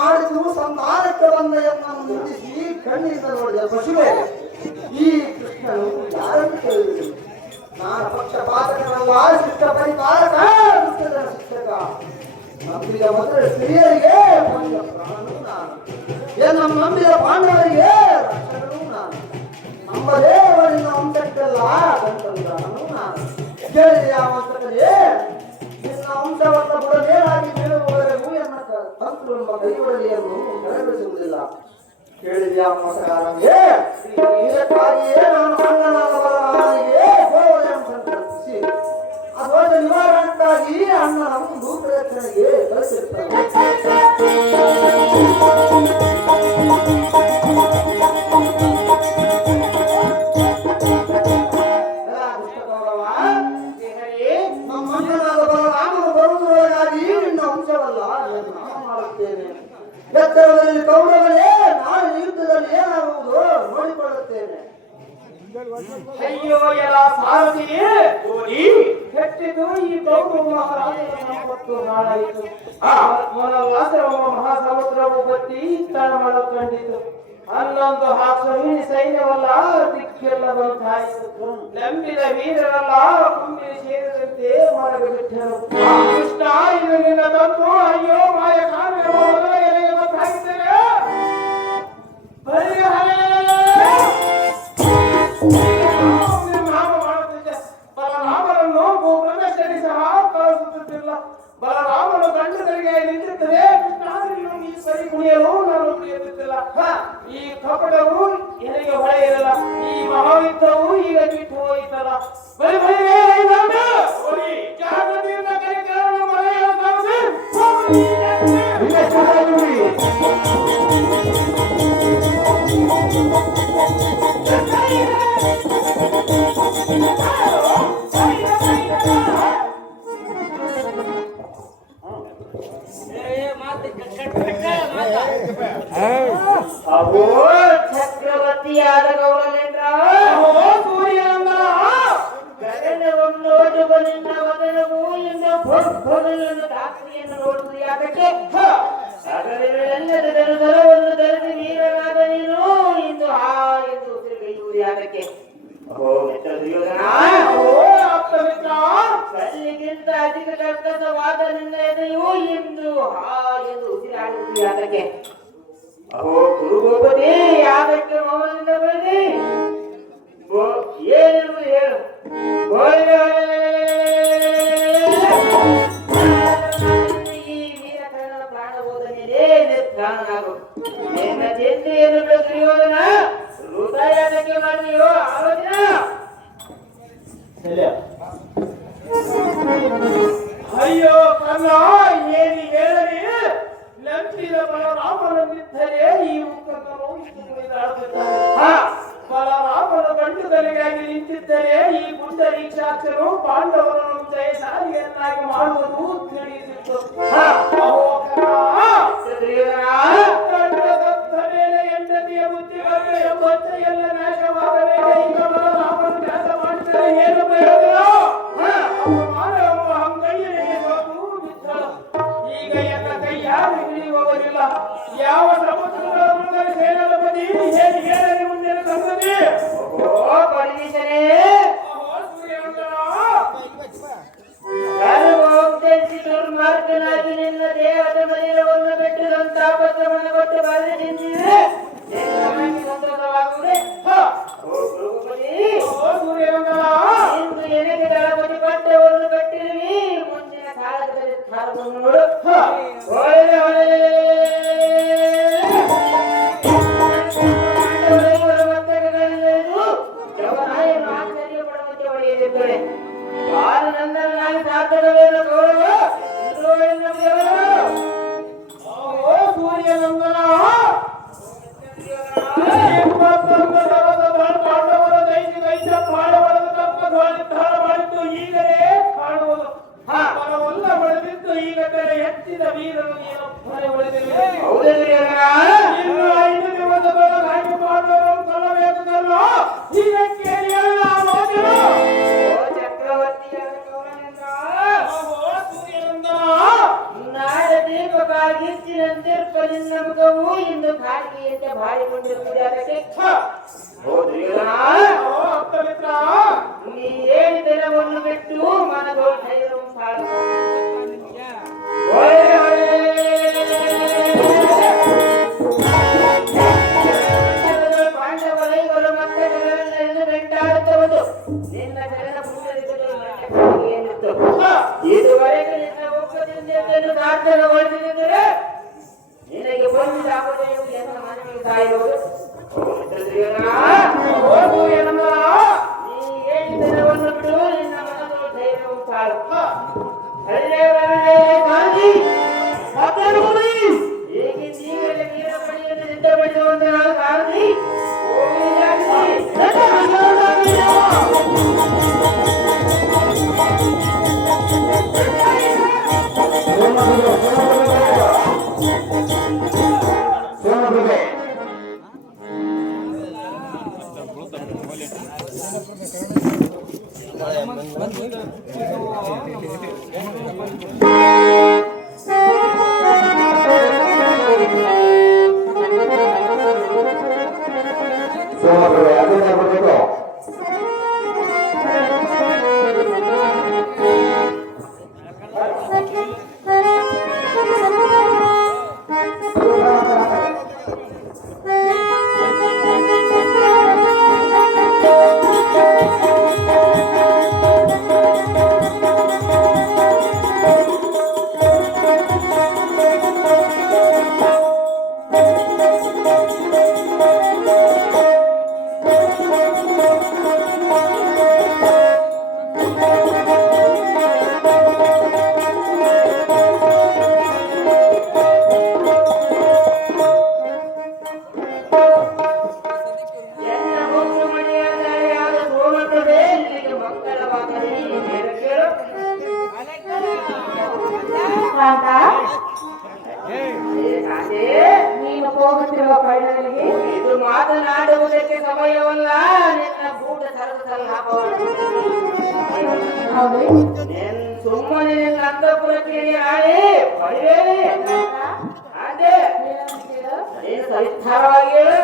ಮಾಡಿದ್ದು ಸಂಧಾನಕ್ಕೆ ಬಂದ ಮುಗಿಸಿ ಕಣ್ಣಿನಿಂದ ನೋಡಿದ ಪಶುವೆ ಈ ಕೃಷ್ಣನು ಯಾರನ್ನು ಕೇಳಿದರು. ನಾನು ಪಕ್ಷಪಾತಕನಲ್ಲ, ಶಿಷ್ಟ ಪರಿಪಾಲಕ, ಶಿಕ್ಷಕ. ನಂಬಿದ ಮೊದಲ ಸ್ತ್ರೀಯರಿಗೆ ಪ್ರಾಣನು ನಾನು, ನಂಬಿದ ಪಾಂಡವರಿಗೆ ರಕ್ಷಕನೂ ನಾನು, ನಂಬದೇ ಅವರಿನ ವಂಶಕ್ಕೆಲ್ಲ ಗಂಟಲು ನಾನು. ಕೇಳಿದೆ ಆ ವಂಶಕರೇ, ನಿನ್ನ ವಂಶವನ್ನು ಬುಡನೇರಾಗಿ ಬೀಳುವವರೆಗೂ ಎನ್ನ ತಂತ್ರ ಎಂಬ ಕೈಯೊಡಲಿಯನ್ನು ನೆರವೇರಿಸುವುದಿಲ್ಲ. ಕೇಳಿದೆ ಆ ಮೋಸಗಾರನಿಗೆ, ಇದಕ್ಕಾಗಿಯೇ ನಾನು ಅಣ್ಣನಾದ ಬಲರಾಮನಿಗೆ ಗೋವಧೆಯನ್ನು ಸಂಕಲ್ಪಿಸಿ ಆ ದೋಷ ನಿವಾರಣಕ್ಕಾಗಿ ಅಣ್ಣನ ಒಂದು ಪ್ರಯತ್ನಕ್ಕೆ ಕಳಿಸಿರ್ತಾನೆ. ಎತ್ತರದಲ್ಲಿ ಕೌರವರೇ, ನಾಳೆ ಯುದ್ಧದಲ್ಲಿ ಏನಾಗುವುದು ನೋಡಿಕೊಳ್ಳುತ್ತೇನೆ. ಅಯ್ಯೋ ಎಲ್ಲ ಸಾರಥಿಯೇ, ಕೆಟ್ಟಿದ್ದು ಈ ಕೌರವ ಮಹಾರಾಜ ನಾಳಾಯಿತು. ಮಹಾಸಮುದ್ರವು ಬತ್ತಿ ತಳಮಳ ಕಂಡಿತು. ಹನ್ನೊಂದು ಹಾಕ್ಸೋಹಿಣಿ ಸೈನ್ಯವಲ್ಲ ದಿಕ್ಕೆಲ್ಲ ಬಂತಾಯಿತು. ನಂಬಿದ ವೀರರೆಲ್ಲ ಕುಂಬಿರಿ ಸೇರಿದಂತೆ ಮರಗ ಬಿಟ್ಟರು. ಕೃಷ್ಣ ಇದು ನಿನ್ನ ತಂತು. ಅಯ್ಯೋ ಮಾಯ ಕಾವ್ಯ ಎಲೆಗೆ ಗೊತ್ತಾಗಿದ್ದೇನೆ. ಬಲರಾಮನನ್ನು ಭೂಪ್ರದರ್ಶನಿ ಸಹ ಕಳಿಸುತ್ತಿಲ್ಲ. ಬಲರಾಮನು ಗಂಡಗಳಿಗೆ ನಿಂತಿದ್ದರೆ ಈ ಸರಿ ಕುಣಿಯಲು ನಾನು ಕುಣಿಯುತ್ತಿಲ್ಲ. ಈ ಕಪಟವು ಎನಗೆ ಹೊಳೆಯಿರಲ್ಲ. ಈ ಮಹಾಯುದ್ಧವು ಈಗ ಬಿಟ್ಟು ಹೋಯಿತಲ್ಲ. ಬರೀ ಜಾಗೃತಿಯಿಂದ ಕೈಗಳನ್ನು ಮರೆಯಲಾಗದೆ ಅಹೋ ಚಕ್ರವರ್ತಿಯಾದ ಗೌರವೇಂದ್ರ, ಗಗನವನ್ನೋಟುಗಳಿಂದ ವದನವು ಎಂದು ಭೋಗವನ್ನು ರಾತ್ರಿಯನ್ನು ನೋಡುವುದು ಯಾಕಕ್ಕೆ? ಸಗಲಿಗಳೆಲ್ಲರೂ ದರವನ್ನು ಧರಿಸಿ ವೀರನಾದ ನೀನು ಇಂದು ಎಂದು ಉಸಿರುಗೈಯುವುದು ಯಾಕಕ್ಕೆ? ಕಲ್ಲಿಗಿಂತ ಅಧಿಕ ಕರ್ಕಸವಾದ ನಿನ್ನ ಎದೆಯು ಇಂದು ಎಂದು ಉಸಿರಾಡುವುದು ಯಾಕಕ್ಕೆ? ಅಹೋ ಕುರುಗೋಪತಿ, ಯಾದಕ್ಕೆ ಮೌನದಿಂದ ಬರೆದಿ ಏನೆಂಬುದು ಹೇಳು. ಈ ವೀರಕರಣ ಪ್ರಾಣಬೋಧನೆ ನಿರ್ಧಾರನಾಗು. ನಿನ್ನ ಚಿಂತೆಯನ್ನು ದುರ್ಯೋಧನ ಹೃದಯಕ್ಕೆ ಮಾಡಿದೆಯೋ ಆಲೋಚನ. ಅಯ್ಯೋ ಕನ್ನ, ಏನಿ ಹೇಳಲಿ. ನಂಬಿದ ಬಲರಾಮನಿದ್ದರೆ ಈ ಮುಖಂಡರು ಬಲರಾಮನ ಗಂಡುಗಳಿಗಾಗಿ ನಿಂತಿದ್ದರೆ ಈ ಪುಂಡರೀಕ್ಷಾಕ್ಷರು ಪಾಂಡವರನ್ನು ಜಯಶಾಲಿಯನ್ನಾಗಿ ಮಾಡುವುದು ತಿಳಿದಿತ್ತು. ಮೇಲೆ ಹೆಂಡತಿಯ ಬುದ್ಧಿಗಳು ಎಂಬಂತೆ ಎಲ್ಲ ನಾಶವಾಗಬೇಕು. ಈಗ ಬಲರಾಮನ ನ್ಯಾಸ ಮಾಡಿದರೆ ಏನು ಪ್ರಯೋಜನ? ಈಗ ಎಲ್ಲ ಕೈ ಯಾರು ಹಿಡಿಯುವವರಿಲ್ಲ. ಯಾವ ಸಮುದ್ರದ ಸೇನದ ಬದಿ ಹೇಗೆ ಹೇಳಲಿ ಮುಂದಿನ ಸಂಗತಿ? ದುರ್ಮಾರ್ಗನಾಗಿ ನಿನ್ನ ದೇಹದ ಮನೆಯನ್ನು ಬೆಟ್ಟಿದಂತ ಪತ್ರವನ್ನು ಕೊಟ್ಟು ಬಾರಿ ತಿಂದಿದ್ರೆ ಸಂತೋಷವಾಗುವುದೇ? ಇಂದು ಎನಗೆ ದಳಪತಿ ಪಟ್ಟವನ್ನು ಕಟ್ಟಿರುವಿ. ಮುಂದಿನ ಕಾಲದಲ್ಲಿ ಕಾಲವನ್ನು ನೋಡು. ಜವನಾಯನ್ನು ಆಶ್ಚರ್ಯ ಪಡುವಂತೆ ಹೊಡೆಯಲಿದ್ದಾರೆ. ಬಾಲನಂದನಾಗಿ ಸಾಧನವೇನು ಗೌರವ ಸೂರ್ಯನಂದನ ಪಾಂಡವರ ದೈತ್ಯ ಪಾಂಡವರದ ತಪ್ಪ ನಿರ್ಧಾರ ಮಾಡಿದ್ದು ಈಗಲೇ ಕಾಣುವುದು. ಮನವಲ್ಲ ಬೆಳೆದಿದ್ದು ಈಗ ಬೇರೆ ಹೆಚ್ಚಿದ ವೀರರು ನೀನು ಹೊರೆ ಉಳಿದಿರುವೆ. ಇನ್ನು 5 ದಿವಸಗಳ ಹಾಗೆ ಪಾಂಡವರು ಕೊಲ್ಲಬೇಕಲ್ಲ. ಈಗ ಕೇಳಿ ಆಲೋಚನೆ ಮಾಡಿಕೊಂಡಿರುವುದು ಅದಕ್ಕೆ ಹ. ಹೋದ್ರಿಲ್ಲ ಓ ಅಪ್ಪ ಮಿತ್ರ ನೀ ಹೇಳಿದೆಲ್ಲವನ್ನು ಬಿಟ್ಟು ಮನದೋಷ ಇರುವ ಸಾಲು ಪಾಂಡವರೈಗಳು ಮತ್ತೆ ಜನರನ್ನು ಬೆಂಟಾಡುತ್ತವುದು ನಿನ್ನ ಜನರ ಪುಣ್ಯದಲ್ಲಿ ಏನಿತ್ತು ಇದುವರೆಗೆ ನಿನ್ನ ಒಪ್ಪದಿಂದ ಸಾರ್ಥಕಗೊಳಿಸಿದರೆ ನಿನಗೆ ಬಂದಿದ್ದಾಗುವುದು ಎನ್ನ ಮನವಿಗೆ ಸಾಯುವುದು ಹೋಗು ಏನಮ್ಮ ನೀ ಹೇಳಿದೆಲ್ಲವನ್ನು ಬಿಡು ನಿನ್ನ ಮನದೋ ಧೈರ್ಯವು ಸಾಲು ಹೇಗೆ ನೀವೇ ನೀರ ಪಡೆಯಲು ಸಿದ್ಧಪಡಿಸುವಂತೆ ನಾವು ಕಾಣಿ ನೀನು ಹೋಗುತ್ತಿರುವ ಪಯಣಗಳಿಗೆ ಇದು ಮಾತನಾಡುವುದಕ್ಕೆ ಸಮಯವಲ್ಲ ನಿನ್ನ ಗೂಢ ಸರಸಲ್ಲ ಹೌದು ನೀನ್ ಸುಮ್ಮನೆ ನಿನ್ನ ಅಂತಃಪುರಕ್ಕೆ ಆಡಿ ಪಡೆಯಲಿ ಅದೇ ನೀನು ಸವಿಸ್ತಾರವಾಗಿ ಹೇಳು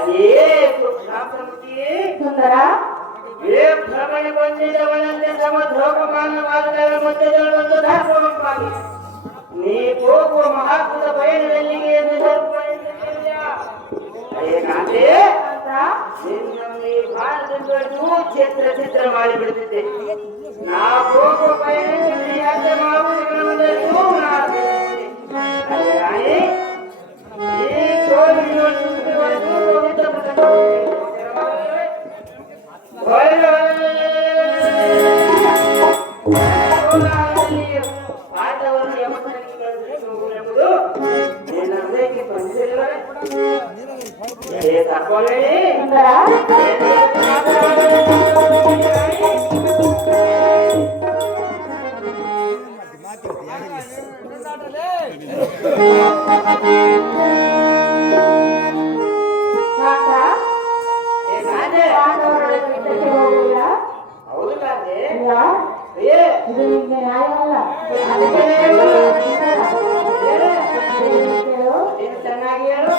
ಹಾಗೆಯೇ ಸುಖಾಸಮುಖಿಯೇ ಸುಂದರ ಏ ಭ್ರಮಣೆ ಬಂದಿದ್ದವಳಂತೆ ಸಮುದ್ರೋಪಮಾನವಾದ ಮಧ್ಯದಲ್ಲೊಂದು ದಾಸೋಪಾಗಿ ನೀ ಹೋಗುವ ಮಹತ್ವದ ಬಯಲಿಗೆ ಎಂದು ಏಕಾಂತೆ ನಿನ್ನಲ್ಲಿ ಭಾರತದೊಳಗೂ ಚಿತ್ರ ಮಾಡಿಬಿಡುತ್ತಿದ್ದೆ ನಾ ಹೋಗುವ ಬಯಲಿನಲ್ಲಿ ಯಾಕೆ ಮಾಡುವುದನ್ನು ಈ ಸೋಲಿನವರೆಗೂ ಪಾಠವನ್ನು ಎಂಬುದು ನಿನ್ನ ಹೃದಯಕ್ಕೆ ಬಂದಿಲ್ಲವೇ ಸುಂದರ ಇದು ನಿಮಗೆ ನ್ಯಾಯವಲ್ಲ. ಚೆನ್ನಾಗಿ ಹೇಳು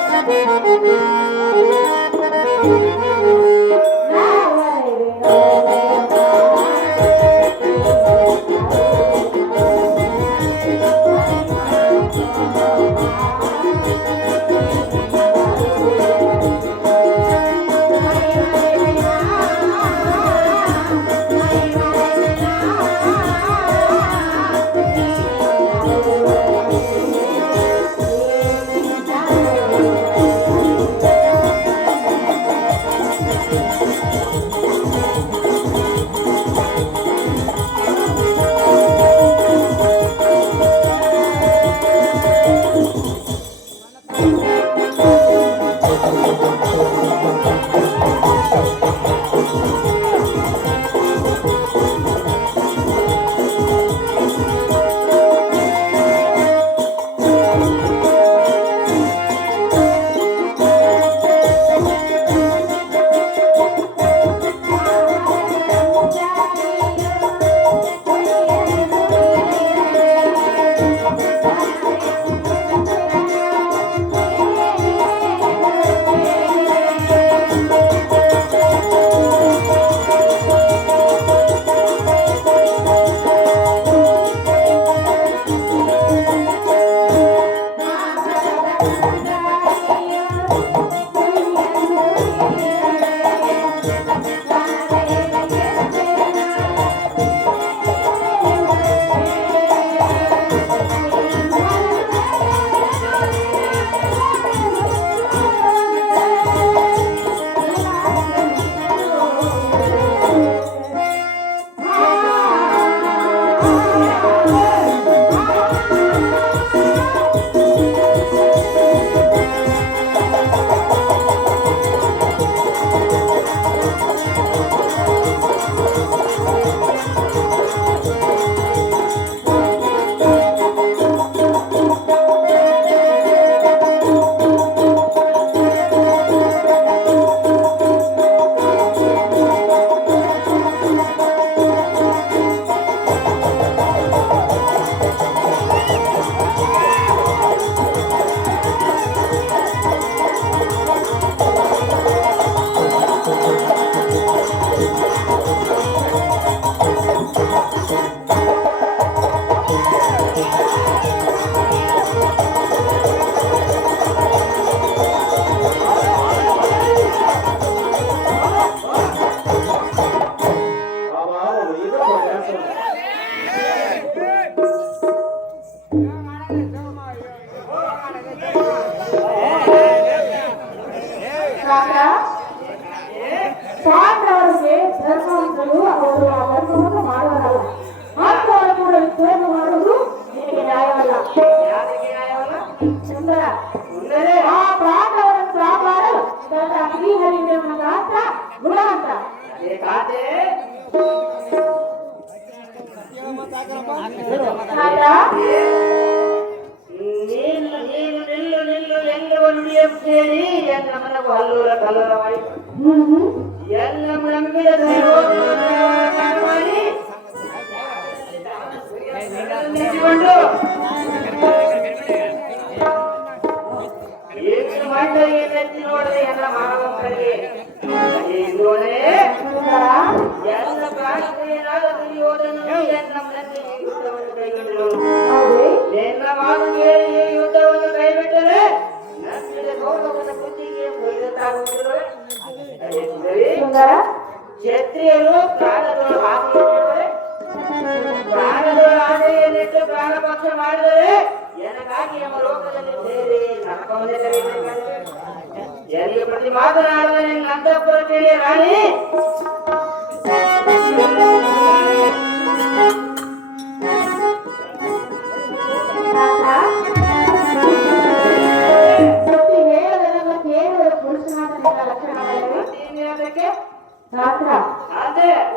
ಸಾಕವರಿಗೆ ಧರ್ಮವಂತರು ಅವರು ಆ ಧರ್ಮವನ್ನು ಮಾಡುವರಲ್ಲ. ಅಂತವರು ಕೂಡ ವಿದ್ರೋಹ ಮಾಡುವುದು ನಿನಗೆ ನ್ಯಾಯವಲ್ಲ. ಸುಂದರ ಆ ಪ್ರಾಣವರನ್ನು ಕಾಪಾಡಲು ತನ್ನ ಶ್ರೀಹರಿದೇವನ ಗಾತ್ರ ಗುಣವಂತ. ಸೇರಿ ಎಲ್ಲ ಮನವು ಹಲ್ಲೂರ ಕಲ್ಲೂರವಾಯಿತು. ಎಲ್ಲ ನಂಬಿದ ನಿಂತುಕೊಂಡು ಏನು ಮಾಡಲಿಗೆ ನೆಚ್ಚಿ ನೋಡದೆ ಎಲ್ಲ ಮಾಡುವಂತ ಮಕ್ಕಳಿಗೆ ಇಂದ್ರನೇ ಎಲ್ಲ ಪ್ರಾಣಿಗಳಾದ ದುರ್ಯೋಧನನು ಎನ್ನ ಮನೆಯಲ್ಲಿ ಈ ಯುದ್ಧವನ್ನು ಕೈಗೊಂಡರು. ನಿನ್ನ ಮಾತು ಕೇಳಿ ಈ ಯುದ್ಧವನ್ನು ಕೈಬಿಟ್ಟರೆ ನನ್ನಿಂದ ಗೌರವದ ಬುದ್ಧಿಗೆ ಕೊಯ್ಯುತ್ತಾಗುವುದಿಲ್ಲ. ಕ್ಷತ್ರಿಯರು ಪ್ರಾಣದೊಳು ಆಸೆಯಿಟ್ಟರೆ ಪ್ರಾಣದೊಳು ಆಸೆಯನ್ನಿಟ್ಟು ಪ್ರಾಣ ಪಕ್ಷ ಮಾಡಿದರೆ ನನಗಾಗಿ ಎಂಬ ಲೋಕದಲ್ಲಿ ಬೇರೆ ನರಕವನ್ನೇ ತರಬೇಕಾಗಿದೆ. ಎಲ್ಲಿಗೆ ಪ್ರತಿ ಮಾತನಾಡುವ ನಿನ್ನ ಅಂತಃಪುರ ಕೇಳಿ ರಾಣಿ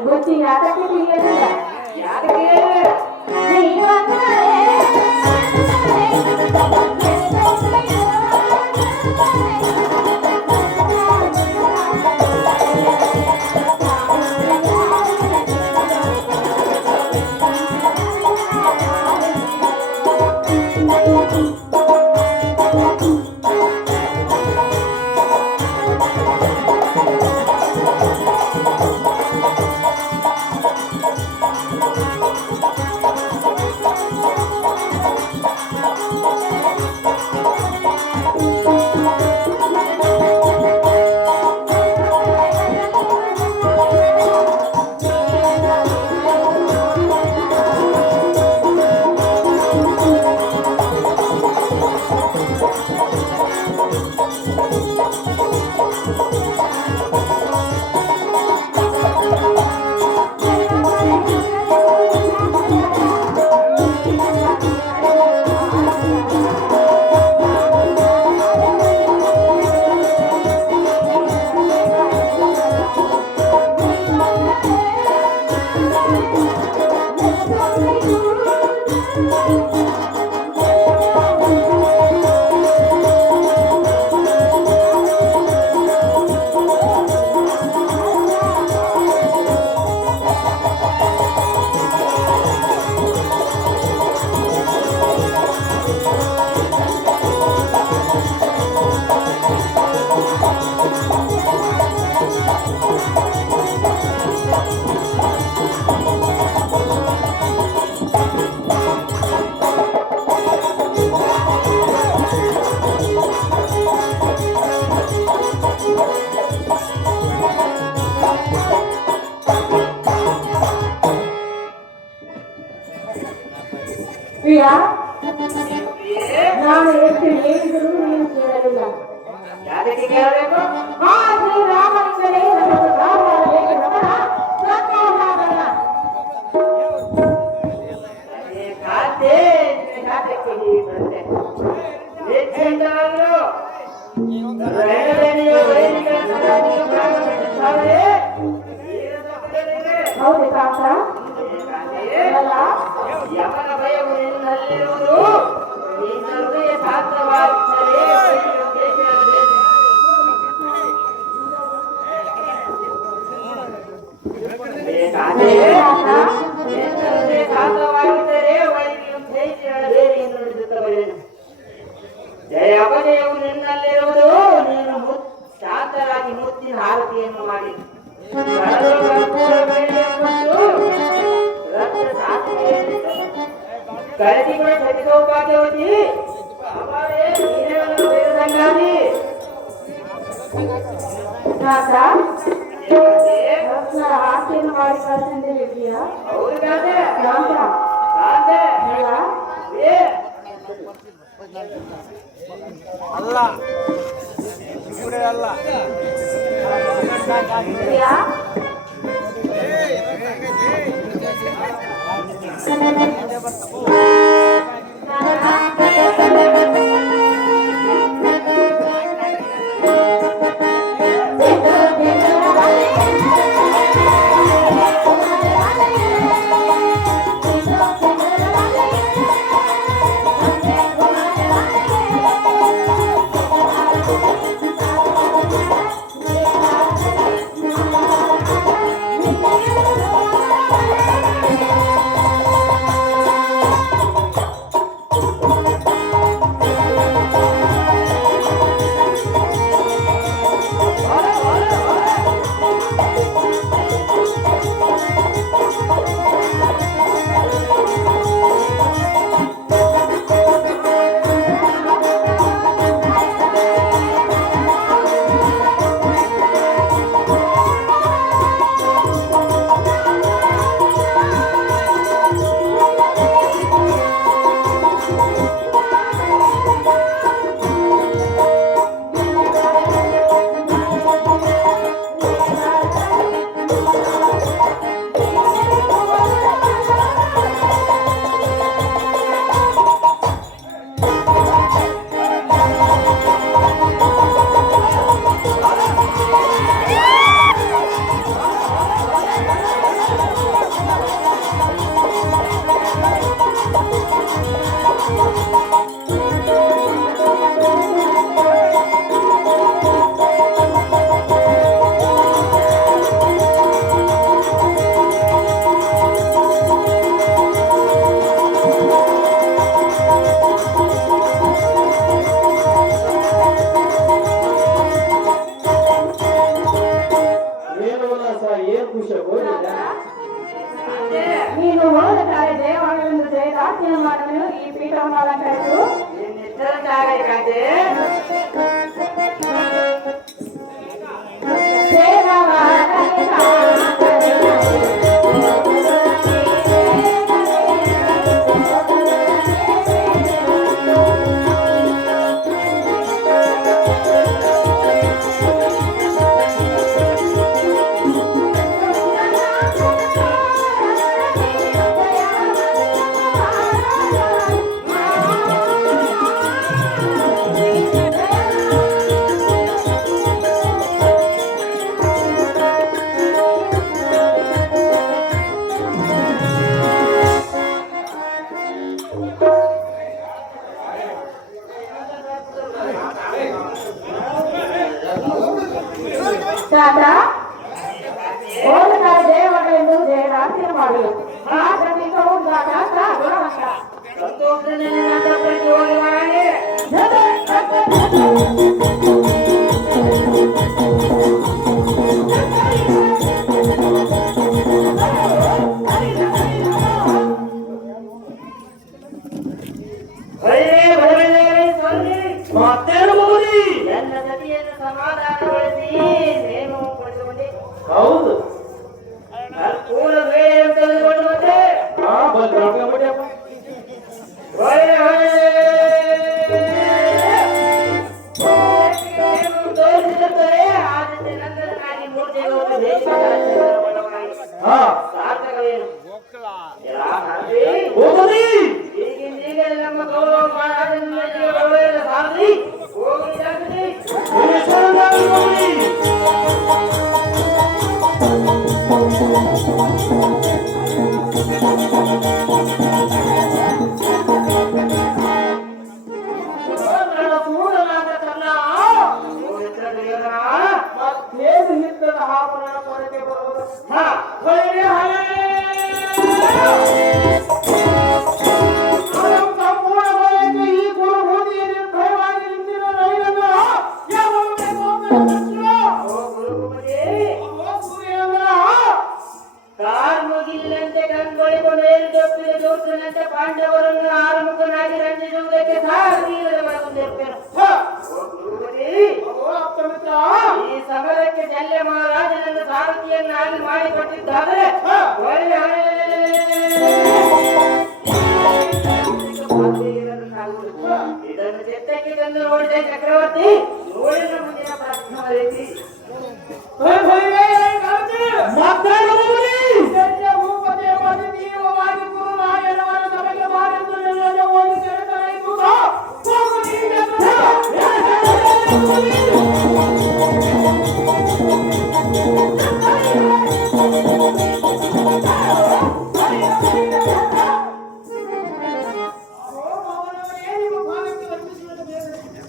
ಬುದ್ಧಿ ಯಾತಕ್ಕೆ ತಿಳಿಯಲಿಲ್ಲ? ಪ್ರಿಯಾ, ನಾನು ಎಷ್ಟು ಹೇಳಿದರೂ ನೀನು ಕೇಳಲಿಲ್ಲ. ಯಾರಿಗೆ ಕೇಳಬೇಕು? ಆ ಶ್ರೀರಾಮನಿಂದಲೇ ನಮಗೆ ಕಾಪಾಡಬೇಕು ರಮಣ, ಸತ್ಯನಾರಾಯಣ. ಖಾತೆಗೆ ಬರುತ್ತೆ. ನಿಶ್ಚಿಂತವಾಗಲು ರಣವೇಣಿಯ ವೈರಿಗಳನ್ನು ನೀವು ಪ್ರಾರಂಭಿಸುತ್ತಾರೆ. ಹೌದು ಕಾಕ, ಯಮನ ಭಯವು ನಿನ್ನಲ್ಲಿರುವುದು ನಿನ್ನ ಹೃದಯ ಶಾಂತವಾಗಿದ್ದರೆ ಶಾಂತವಾಗಿದ್ದರೆ ವೈರಿಯನ್ನು ಜಯಿಸಿ ಬೇರೆಯನ್ನು ನುಡಿಸುತ್ತಬಲ್ಲೆನು. ಜಯ ಅಪಜಯವು ನಿನ್ನಲ್ಲಿರುವುದು ನೀನು ಶಾಂತರಾಗಿ ಮುತ್ತಿನ ಆರತಿಯನ್ನು ಮಾಡಿ ಕಳಚಿಗಳ ಸೌಭಾಗ್ಯವತಿ ಆಸೆಯನ್ನು ಮಾಡಿ ಕಳ್ಸಿದ್ದೀಯಾ? ಅಲ್ಲ ಅಲ್ಲ ವಿಷಯ ಹೋಗಿಲ್ಲ. ನೀನು ಹೋದ ತಾಯಿ ದೇವಾಲಯದಿಂದ ಜಯದಾರ್ತಿಯನ್ನು ಮಾಡಲು ಈ ಪೀಠವನ್ನು ಅಲಂಕರಿಸು. ತಾತ ಹೋದ ತಾಯಿ ದೇವಾಲಯದಿಂದ ಜಯದಾರ್ತಿಯನ್ನು ಮಾಡಲು ಎಲ್ಲ ಸತಿಯನ್ನು ಸಮಾಧಾನಗೊಳಿಸಿ ನೇಮು ಪಡಿಸಿಕೊಂಡೆ. ಹೌದು ಪೂರ ಬೇರೆ ತೆಗೆದುಕೊಂಡು ಬಂದೆ. ತೋರಿಸಿರುತ್ತದೆ. ಆದಿತ್ಯ ನಂದನಾಗಿ ಮೂರ್ತಿಯನ್ನು ಸಾರ್ಥಕವೇನು ಈಗಿಂದೀಗ ನಮ್ಮ ಗೌರವ ಸಾಧಿ ಹೋಗಿ ಕಾರ್ಮುಗಿಲ್ಲಂತೆ ಕಂಗೊಳಿಕೊಂಡು ಏರಿದೊಪ್ಪಿದ ದೂತನಂತೆ ಪಾಂಡವರನ್ನು ಆರುಮುಖನಾಗಿ ರಂಜಿಸುವುದಕ್ಕೆ ಈ ಸಮರಕ್ಕೆ ಶಲ್ಯ ಮಹಾರಾಜನನ್ನು ಸಾರಥಿಯನ್ನಾಗಿ ಮಾಡಿಕೊಟ್ಟಿದ್ದಾರೆ. ಇದನ್ನು ಚಿತ್ತಕ್ಕೆ ತಂದು ನೋಡಿದ ಚಕ್ರವರ್ತಿ ನೋಡಿದ ಮುಂದಿನ ಪ್ರಶ್ನೆ ರೀತಿ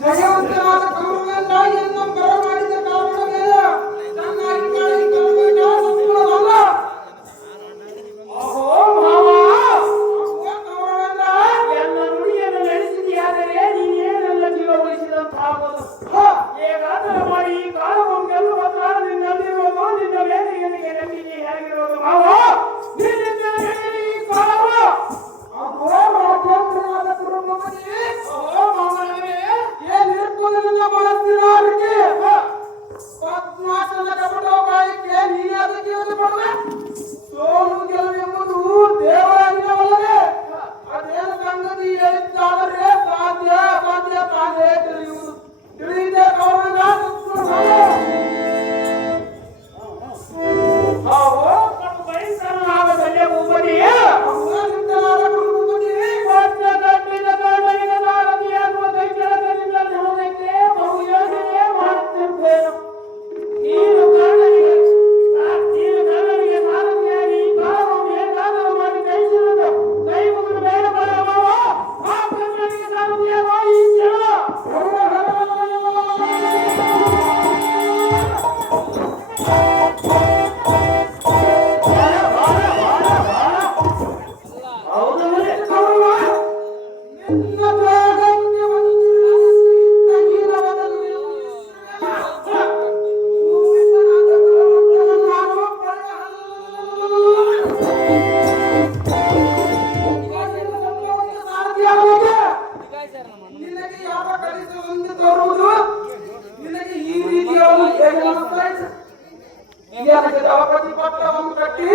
ಭಗವಂತನಾದ ಕೌರವೇಂದ್ರ ಎನ್ನ ಬರಮಾಡಿದ ಕಾರಣವೇನ? ನನ್ನ ಅಜ್ಞಾನಿ ಕೌರವೇಂದ್ರ ಸಂಪೂರ್ಣವಲ್ಲ. ಕೌರವೇಂದ್ರ ಎಲ್ಲ ನುಡಿಯನ್ನು ನಡೆಸಿದೆಯಾದರೆ ನೀನೇನೆಲ್ಲ ಜೀವ ಉಳಿಸಿದಂತಾಗುವುದು. ಹೇಗಾದರೂ ಮಾಡಿ ಈ ಕಾಲವನ್ನು ಗೆಲ್ಲುವ ಕಾಲ ನಿನ್ನಲ್ಲಿರುವುದು, ನಿನ್ನ ವೇದಿಕೆಗೆ ನಂಬಿಕೆ ಹೇಗಿರುವುದು ಮಾವ ನಿನ್ನಿಂದ ಈ ಕಾಲವು ರಾಜ್ಯಾಂತರವಾದ ಕುರುಮಗನಿಗೆ ಏನಿರ್ಬೋದನ್ನ ಬಳಸ್ತಿರೋರಿಗೆ ಪದ್ಮಾಸನ ಕಪಟೋಪಾಯಕ್ಕೆ ನೀನಾದ ಜೀವನ ಪಡುವೆ. ಸೋಲು ಗೆಲುವೆಂಬುದು ದೇವರ ಅಂಗವಲ್ಲವೇ? ಅದೇನು ಸಂಗತಿ ಹೇಳಿದ್ದಾದರೆ ಸಾಧ್ಯ ಅಸಾಧ್ಯ ತಾನೇ ತಿಳಿಯುವುದು. ತಿಳಿದೇ ಕೌರವ ಭಯಂಕರನಾದ ಶಲ್ಯಭೂಪತಿಯೇ ನೀನು ಕರ್ಣನಿಗೆ ಸಾರಥಿಯಾಗಿ ಈ ದಳಪತಿ ಪಟ್ಟವನ್ನು ಕಟ್ಟಿ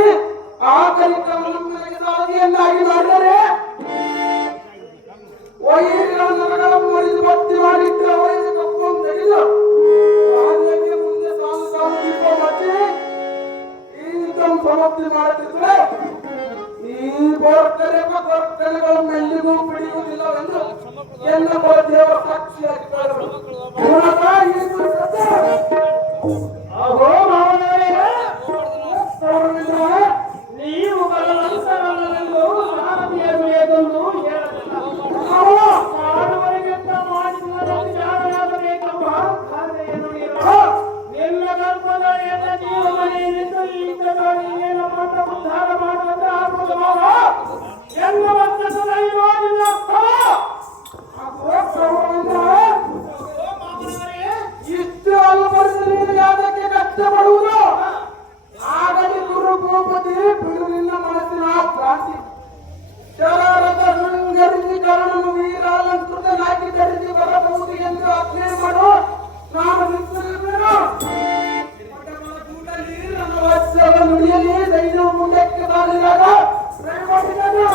ಆಕಲಿ ಕ್ರಮಕ್ಕೆ ಸಾರಥಿಯನ್ನಾಗಿ ಮಾಡಿದರೆ ವೈರಿಗಳ ನರಗಳನ್ನು ಮರಿದು ಭಕ್ತಿ ಮಾಡಿಟ್ಟು ಅವರಿಂದ ಕಪ್ಪನ್ನು ತೆಗೆದು ರಾಜನಿಗೆ ಮುಂದೆ ಸಾಲು ಸಾಲು ದೀಪ ಹಚ್ಚಿ ಈ ಯುದ್ಧವನ್ನು ಸಮಾಪ್ತಿ ಮಾಡುತ್ತಿದ್ದರೆ ಈ ಗೋರ್ಕನೆಗಳು ಮೆಲ್ಲಿಗೂ ಬಿಡಿಯುವುದಿಲ್ಲವೆಂದು ಎನ್ನ ದೇವರ ಸಾಕ್ಷಿಯಾಗಿ ನೀವು ಬಲವಂತರಲ್ಲೂ ಸಾರಥಿಯನ್ನು ಏನೆಂದು ಹೇಳಲಿಲ್ಲ. ಮಾಡುವವರಿಗಿಂತ ಮಾಡಿದವರಲ್ಲಿ ಜಾಣರಾಗಬೇಕೆಂಬ ಕಾರ್ಯವನ್ನು ನೀಡಲು ನಿನ್ನ ಗರ್ಭದ ಎಲ್ಲ ಜೀವಮನೆಯಿಂದ ಈ ಯುದ್ಧದಲ್ಲಿ ಮಾತ್ರ ಉದ್ಧಾರ ಮಾಡುವಂತೆ ಆಗುವುದು ಮಾವ ಎನ್ನುವಂತ ಸುಲೈಮಾನಿನ ಇಷ್ಟು ಅಲ್ಪರಿಸಲು ಯಾದಕ್ಕೆ ಕಷ್ಟಪಡುವುದು ಆಗಲಿ ಗುರುಭೂಪತಿ ಬಿಡು ನಿನ್ನ ಮನಸ್ಸಿನ ಕ್ರಾಂತಿ ಶರಾರಥ ಶೃಂಗರಿಸಿ ಕರ್ಣನು ವೀರಾಲಂಕೃತನಾಗಿ ಧರಿಸಿ ಬರಬಹುದು ಎಂದು ಆಜ್ಞೆ ಮಾಡು. ನಾನು ನಿಂತಿರುವೆನು. ನನ್ನ ವತ್ಸವ ನುಡಿಯಲಿ ಸೈನ್ಯವು ಮುಂದಕ್ಕೆ ಸಾಗಿದಾಗ ದಯಮಾಡಿದನು.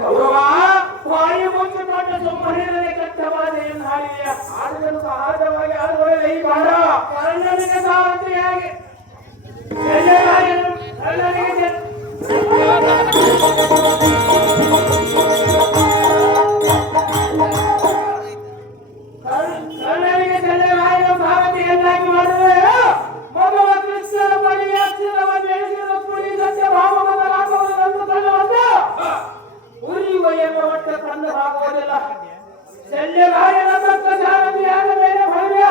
ಗೌರವ ವಾಯು ಮುಂಚೆ ಮಾಡ ಸುಮ್ಮನೆ ಕಷ್ಟವಾದೆಯನ್ನು ಹಾಡಿದೆಯ ಆಡಿದನು ಸಹಜವಾಗಿ ಆಡುವಲ್ಲಿ ಮಾಡ ಕರ್ಣನಿಗೆ ಸಾರಥಿಯಾಗಿ ಕರ್ಣನಿಗೆ ಜಯರಾಯನ ಸಾರಥಿಯನ್ನಾಗಿ ಮಾಡಿದರೆ ಭಗವ ಕೃಷ್ಣನ ಬಳಿ ಅಕ್ಷರವನ್ನು ಎಳೆಸಿದ ಪುರಿ ಸತ್ಯ ಭಾವ ಮೊದಲಾಗುವುದನ್ನು ತಂಡವನ್ನು ಉರಿಯುವ ಎಂಬ ಒಟ್ಟ ತಂದು ಆಗುವುದಿಲ್ಲ. ಶಲ್ಯರಾಯನ ತಕ್ಕ ಸಾರಥಿಯಾದ ಮೇಲೆ ಭಯವೇ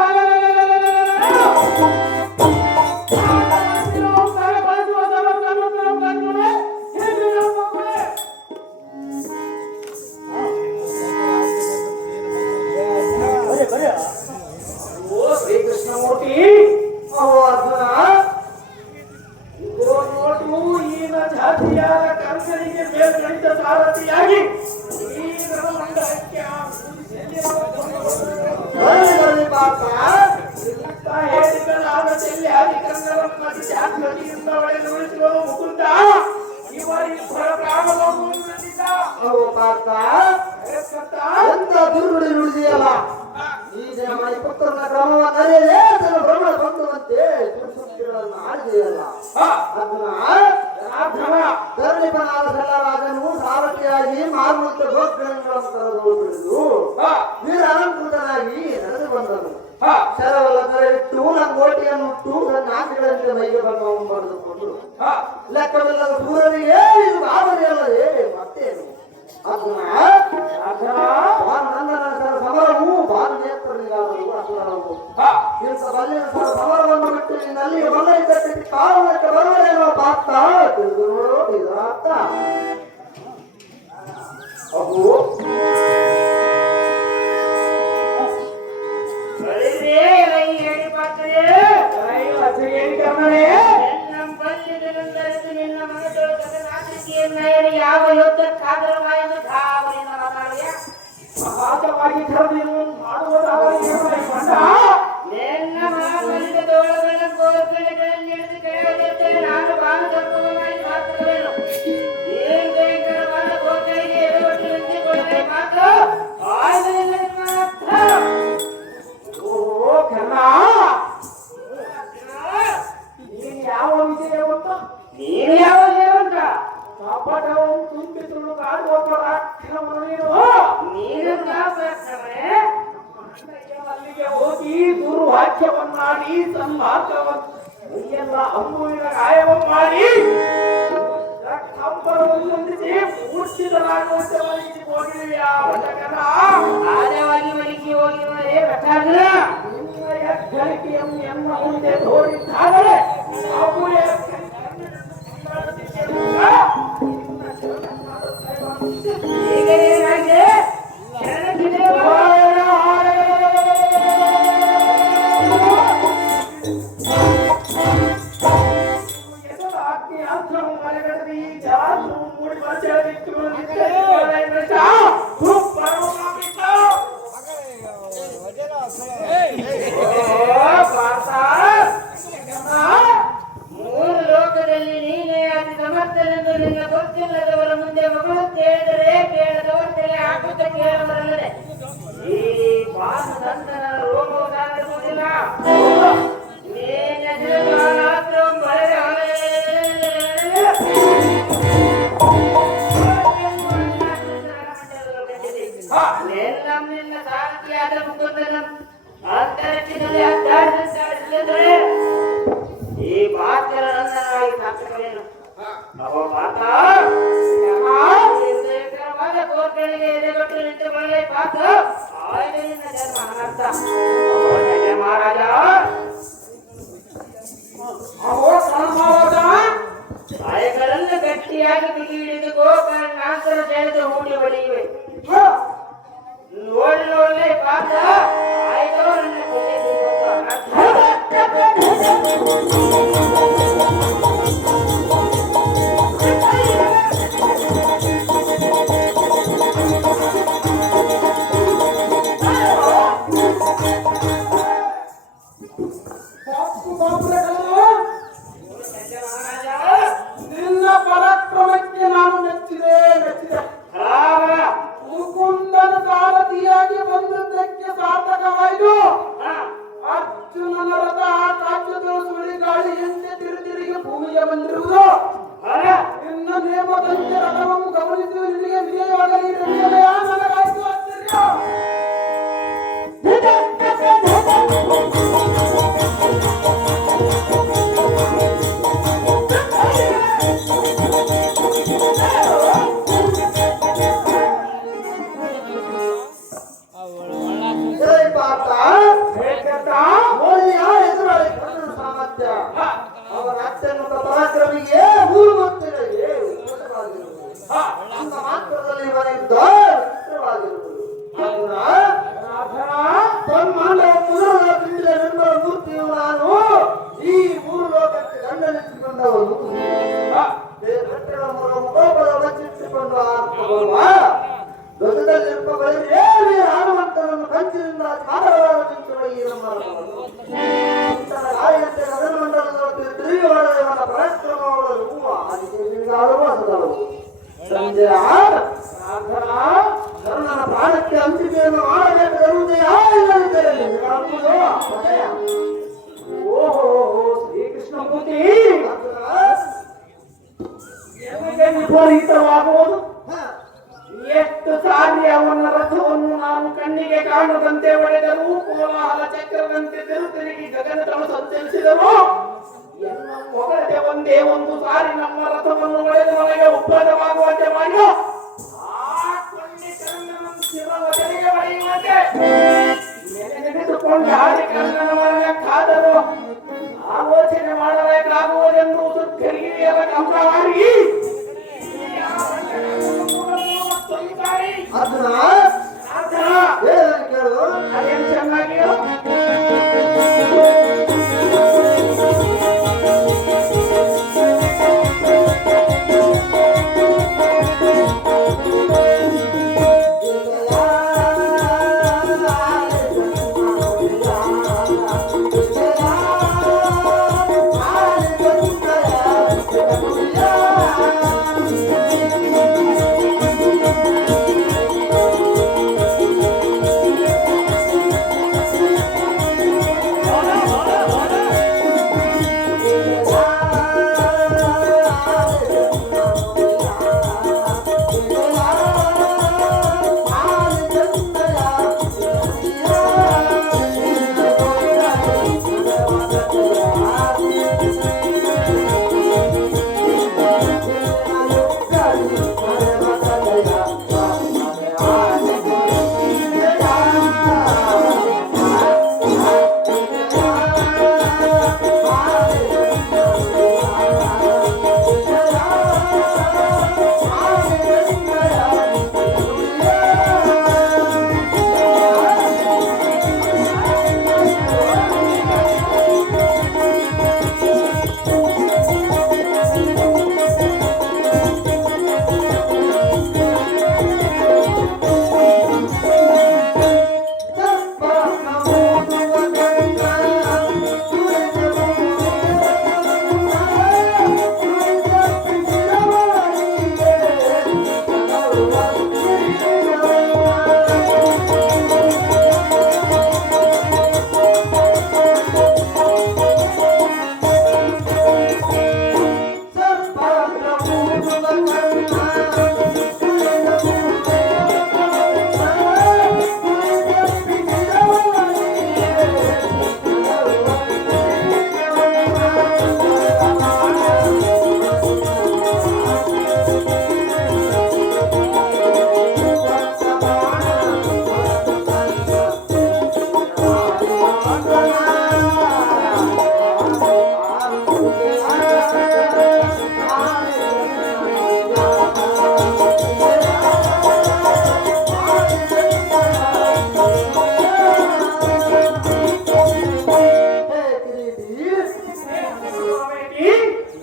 ಶ್ರೀಕೃಷ್ಣಮೂರ್ತಿ ನೋಟು ಈನ ಜಾತಿಯಾದ ಕರ್ಕರಿಗೆ ಬೇರ್ಗಣಿತ ಸಾರಥಿಯಾಗಿ ಈ ಮಂಡಲಕ್ಕೆ ಹೇಳಿಕಲಾದ ಚೆಲ್ಲಿ ಆದಿಕಂದರನ್ನು ಮಧ್ಯೆ ಆಕೃತಿಯಿಂದ ಒಡೆದು ಉಳಿಸುವ ಮುಕುಂದ ಇವರಿಬ್ಬರ ಪ್ರಾಣವನ್ನು ಎಂತ ದುರ್ಗುಡಿ ನುಡಿದೆಯಲ್ಲ ಈ ಜನ ಪುತ್ರನ ಕ್ರಮವನ್ನರಿಯಲೇ ಅದನ್ನು ಭ್ರಮಣ ಬಂದುವಂತೆ ಆಡಿದೆಯಲ್ಲ ಅದನ್ನ ಧರಣಿಪನಾದ ಸಲ್ಲರಾಜನು ಸಾರಥಿಯಾಗಿ ಮಾರುವಂತ ಗೋತ್ರಗಳನ್ನು ಕರೆದು ಬಿಡಿದು ವೀರ ಅಲಂಕೃತನಾಗಿ ನಡೆದು ಬಂದನು. ಶರವಲ್ಲದರ ಇಟ್ಟು ಲಂಗೋಟಿಯನ್ನು ಹುಟ್ಟು ನನ್ನ ಆಸೆಗಳಂತೆ ಮೈಗೆ ಬಣ್ಣವನ್ನು ಬರೆದುಕೊಂಡು ಲೆಕ್ಕವಿಲ್ಲದ ಸೂರನಿಗೆ ಇದು ಬಾಬರಿಯಲ್ಲದೆ ಮತ್ತೇನು ಸಮರವು ಬಾಲ್ಯೇತರನಿಗಾದರೂ ಅಸುರವು ಇಂಥ ಬಲ್ಲಿನ ಸಮರವನ್ನು ಬಿಟ್ಟು ನಿನ್ನಲ್ಲಿ ಬಲ್ಲ ಇದ್ದಕ್ಕೆ ಕಾರಣಕ್ಕೆ ಬರುವನೇನೋ ಪಾತ್ರ ತಿಳಿದು ನೋಡೋ ಇದರ ಅರ್ಥ ಅವು ಯಾವ ಯುದ್ಧಕ್ಕಾದರೂ ಸಹಜವಾಗಿ ಕರೆದು ಮಾಡುವುದಾದರೆ ನನ್ನ ಮಹಾಬಲಿತ ತೋಳಗಳ ಕೋರ್ಕಳೆಗಳಲ್ಲಿ ಹಿಡಿದು ಕೇಳದಂತೆ ನಾನು ಬಾಲದರ್ಪವನ್ನು ಮಾಡಿ ಮಾತ್ರವೇನು ಏನ್ ಭಯಂಕರವಾದ ಕೋರ್ಕಳಿಗೆ ಎಡವಟ್ಟು ನಿಂತುಕೊಳ್ಳದೆ ಮಾತ್ರ ಆಯ್ದಲ್ಲ ಮಾತ್ರ. ಓ ಕರ್ಣ ನೀನು ಯಾವ ವಿಜಯವಂತ ನೀನು ಯಾವ ದೇವಂತ ಕಪಟವು ತುಂಬಿ ತುಳುಕಾಡುವ ರಾಕ್ಷಸನು ನೀನು ಕಾಪಾಡ್ತವೇ ಅಲ್ಲಿಗೆ ಹೋಗಿ ದುರ್ವಾಕ್ಯವನ್ನಾಡಿ ಸನ್ಮಾರ್ಗವನ್ನು ಎಲ್ಲ ಅಂಬುವಿನ ಗಾಯವನ್ನು ಮಾಡಿ ಕಂಬರವನ್ನು ಹೊಂದಿಸಿ ಮೂರ್ಛಿತರಾಗುವಂತೆ ಮಲಗಿಸಿ ಹೋಗಿರುವೆ ಆದವಾಗಿ ಮಲಿಸಿ ಹೋಗಿರುವರೇ ಪ್ರಕಾಶನ ನಿನ್ನ ಹೆಗ್ಗಳಿಕೆಯನ್ನು ಎನ್ನ ಮುಂದೆ ತೋರಿದ್ದಾದರೆ ಅಂಬುವಿನ ಈಗ ಬೀದಿಯಲ್ಲಿ ಅಡ್ಡಾಡಿದ್ರೆ ಈ ಬಾತ್ರರನ್ನಾಗಿ ಸಾಕಲೇನು ಅವ ಪಾತ ಕೋರ್ಗಳಿಗೆ ಎದೆಗೊಟ್ಟು ನಿಂತು ಬರಲೇ ಪಾತ ಆಯ್ಲಿನ ಜನ್ಮ ಅನರ್ಥ ಮಹಾರಾಜ ಬಾಯಗಳನ್ನು ಗಟ್ಟಿಯಾಗಿ ಬಿಗಿ ಹಿಡಿದು ಗೋಕರ್ಣಾಂತರ ಸೆಳೆದು ಹೂಡಿ ಬಳಿಯಿವೆ ಒಳ್ಳೆ ಪಾತ ಆಯ್ತೋ ನನ್ನ ನಿನ್ನ ಪರಾಕ್ರಮಕ್ಕೆ ನಾನು ಮೆಚ್ಚಿದೆ ಮುಕುಂದನ ಸಾರಥಿಯಾಗಿ ಬಂದದ್ದಕ್ಕೆ ಸಾರ್ಥಕವಾಯಿತು. ಅರ್ಜುನನ ರಥ ಆಕಾಶದ ಸುಳಿ ಗಾಳಿಯಂತೆ ತಿರುಗಿ ಭೂಮಿಗೆ ಬಂದಿರುವುದು ನಿನ್ನ ನೇಮದಂತೆ ರಥವನ್ನು ಗಮನಿಸಿ ನಿನಗೆ ವಿಜಯವಾಗಲಿ ನನಗಾಯ್ತು ಆಶ್ಚರ್ಯ. ಅವರ ಅತ್ಯಂತ ಪರಾಕ್ರಮಿಗೆ ಮೂರು ಭಕ್ತರಿಗೆ ಮಾತ್ರದಲ್ಲಿ ಬರೆಯುತ್ತ ಮೂರ್ತಿಯು ನಾನು ಈ ಮೂರು ಲೋಕಕ್ಕೆ ದಂಡನೆತ್ತಿಕೊಂಡವನು ಮುಖೋಪದ ಬಚ್ಚಿಟ್ಟುಕೊಂಡು ದೊಡ್ಡದಲ್ಲಿರುವ ಬಳಿಯೇ ಹನುಮಂತನನ್ನು ಕಂಚಿನಿಂದ ಕಾರವಾದ ನಿಂತೊಳಗಿ ರಾಯಂತೆ ಗಗನಮಂಡಲದಲ್ಲಿ ತಿರುಗಿವಾಡದೇವನ ಪರಾಕ್ರಮಗಳು ಆದಿತ್ಯನಿಗಾದರೂ ಸಂಜಯ ನನ್ನ ಪ್ರಾಣಕ್ಕೆ ಅಂತಿಮೆಯನ್ನು ಮಾಡಬೇಕಾಗುವುದೆಯಾ ಇಲ್ಲದಿದ್ದರೆ ಓಹೋ ಶ್ರೀಕೃಷ್ಣಮೂರ್ತಿ ವಿಪರೀತವಾಗುವುದು. ಎಷ್ಟು ಸಾರಿ ಅವನ ರಥವನ್ನು ನಾನು ಕಣ್ಣಿಗೆ ಕಾಣದಂತೆ ಹೊಡೆದರೂ ಕೋಲಾಹಲ ಚಕ್ರದಂತೆ ತಿರುಗಿ ಗಗನದಳು ಸಂಚರಿಸಿದರು. ಎನ್ನ ಹೊಗಳತೆ ಒಂದೇ ಒಂದು ಸಾರಿ ನಮ್ಮ ರಥವನ್ನು ಹೊಡೆದು ನಮಗೆ ಉಪಯೋಗವಾಗುವಂತೆ ಮಾಡಿ ಆ ಕೊಂಡಿ ಕರ್ಣನ ಶಿರವದರಿಗೆ ಹೊಡೆಯುವಂತೆ ನೆನೆದುಕೊಂಡು ಹಾಡಿ ಕರ್ಣನವರನ್ನ ಕಾದರು ಆಲೋಚನೆ ಮಾಡಬೇಕಾಗುವುದೆಂದು ಸುತ್ತರಿಗೆಯರ ಕಂಬವಾಗಿ ಅದೇನು ಚೆನ್ನಾಗಿ Yeah.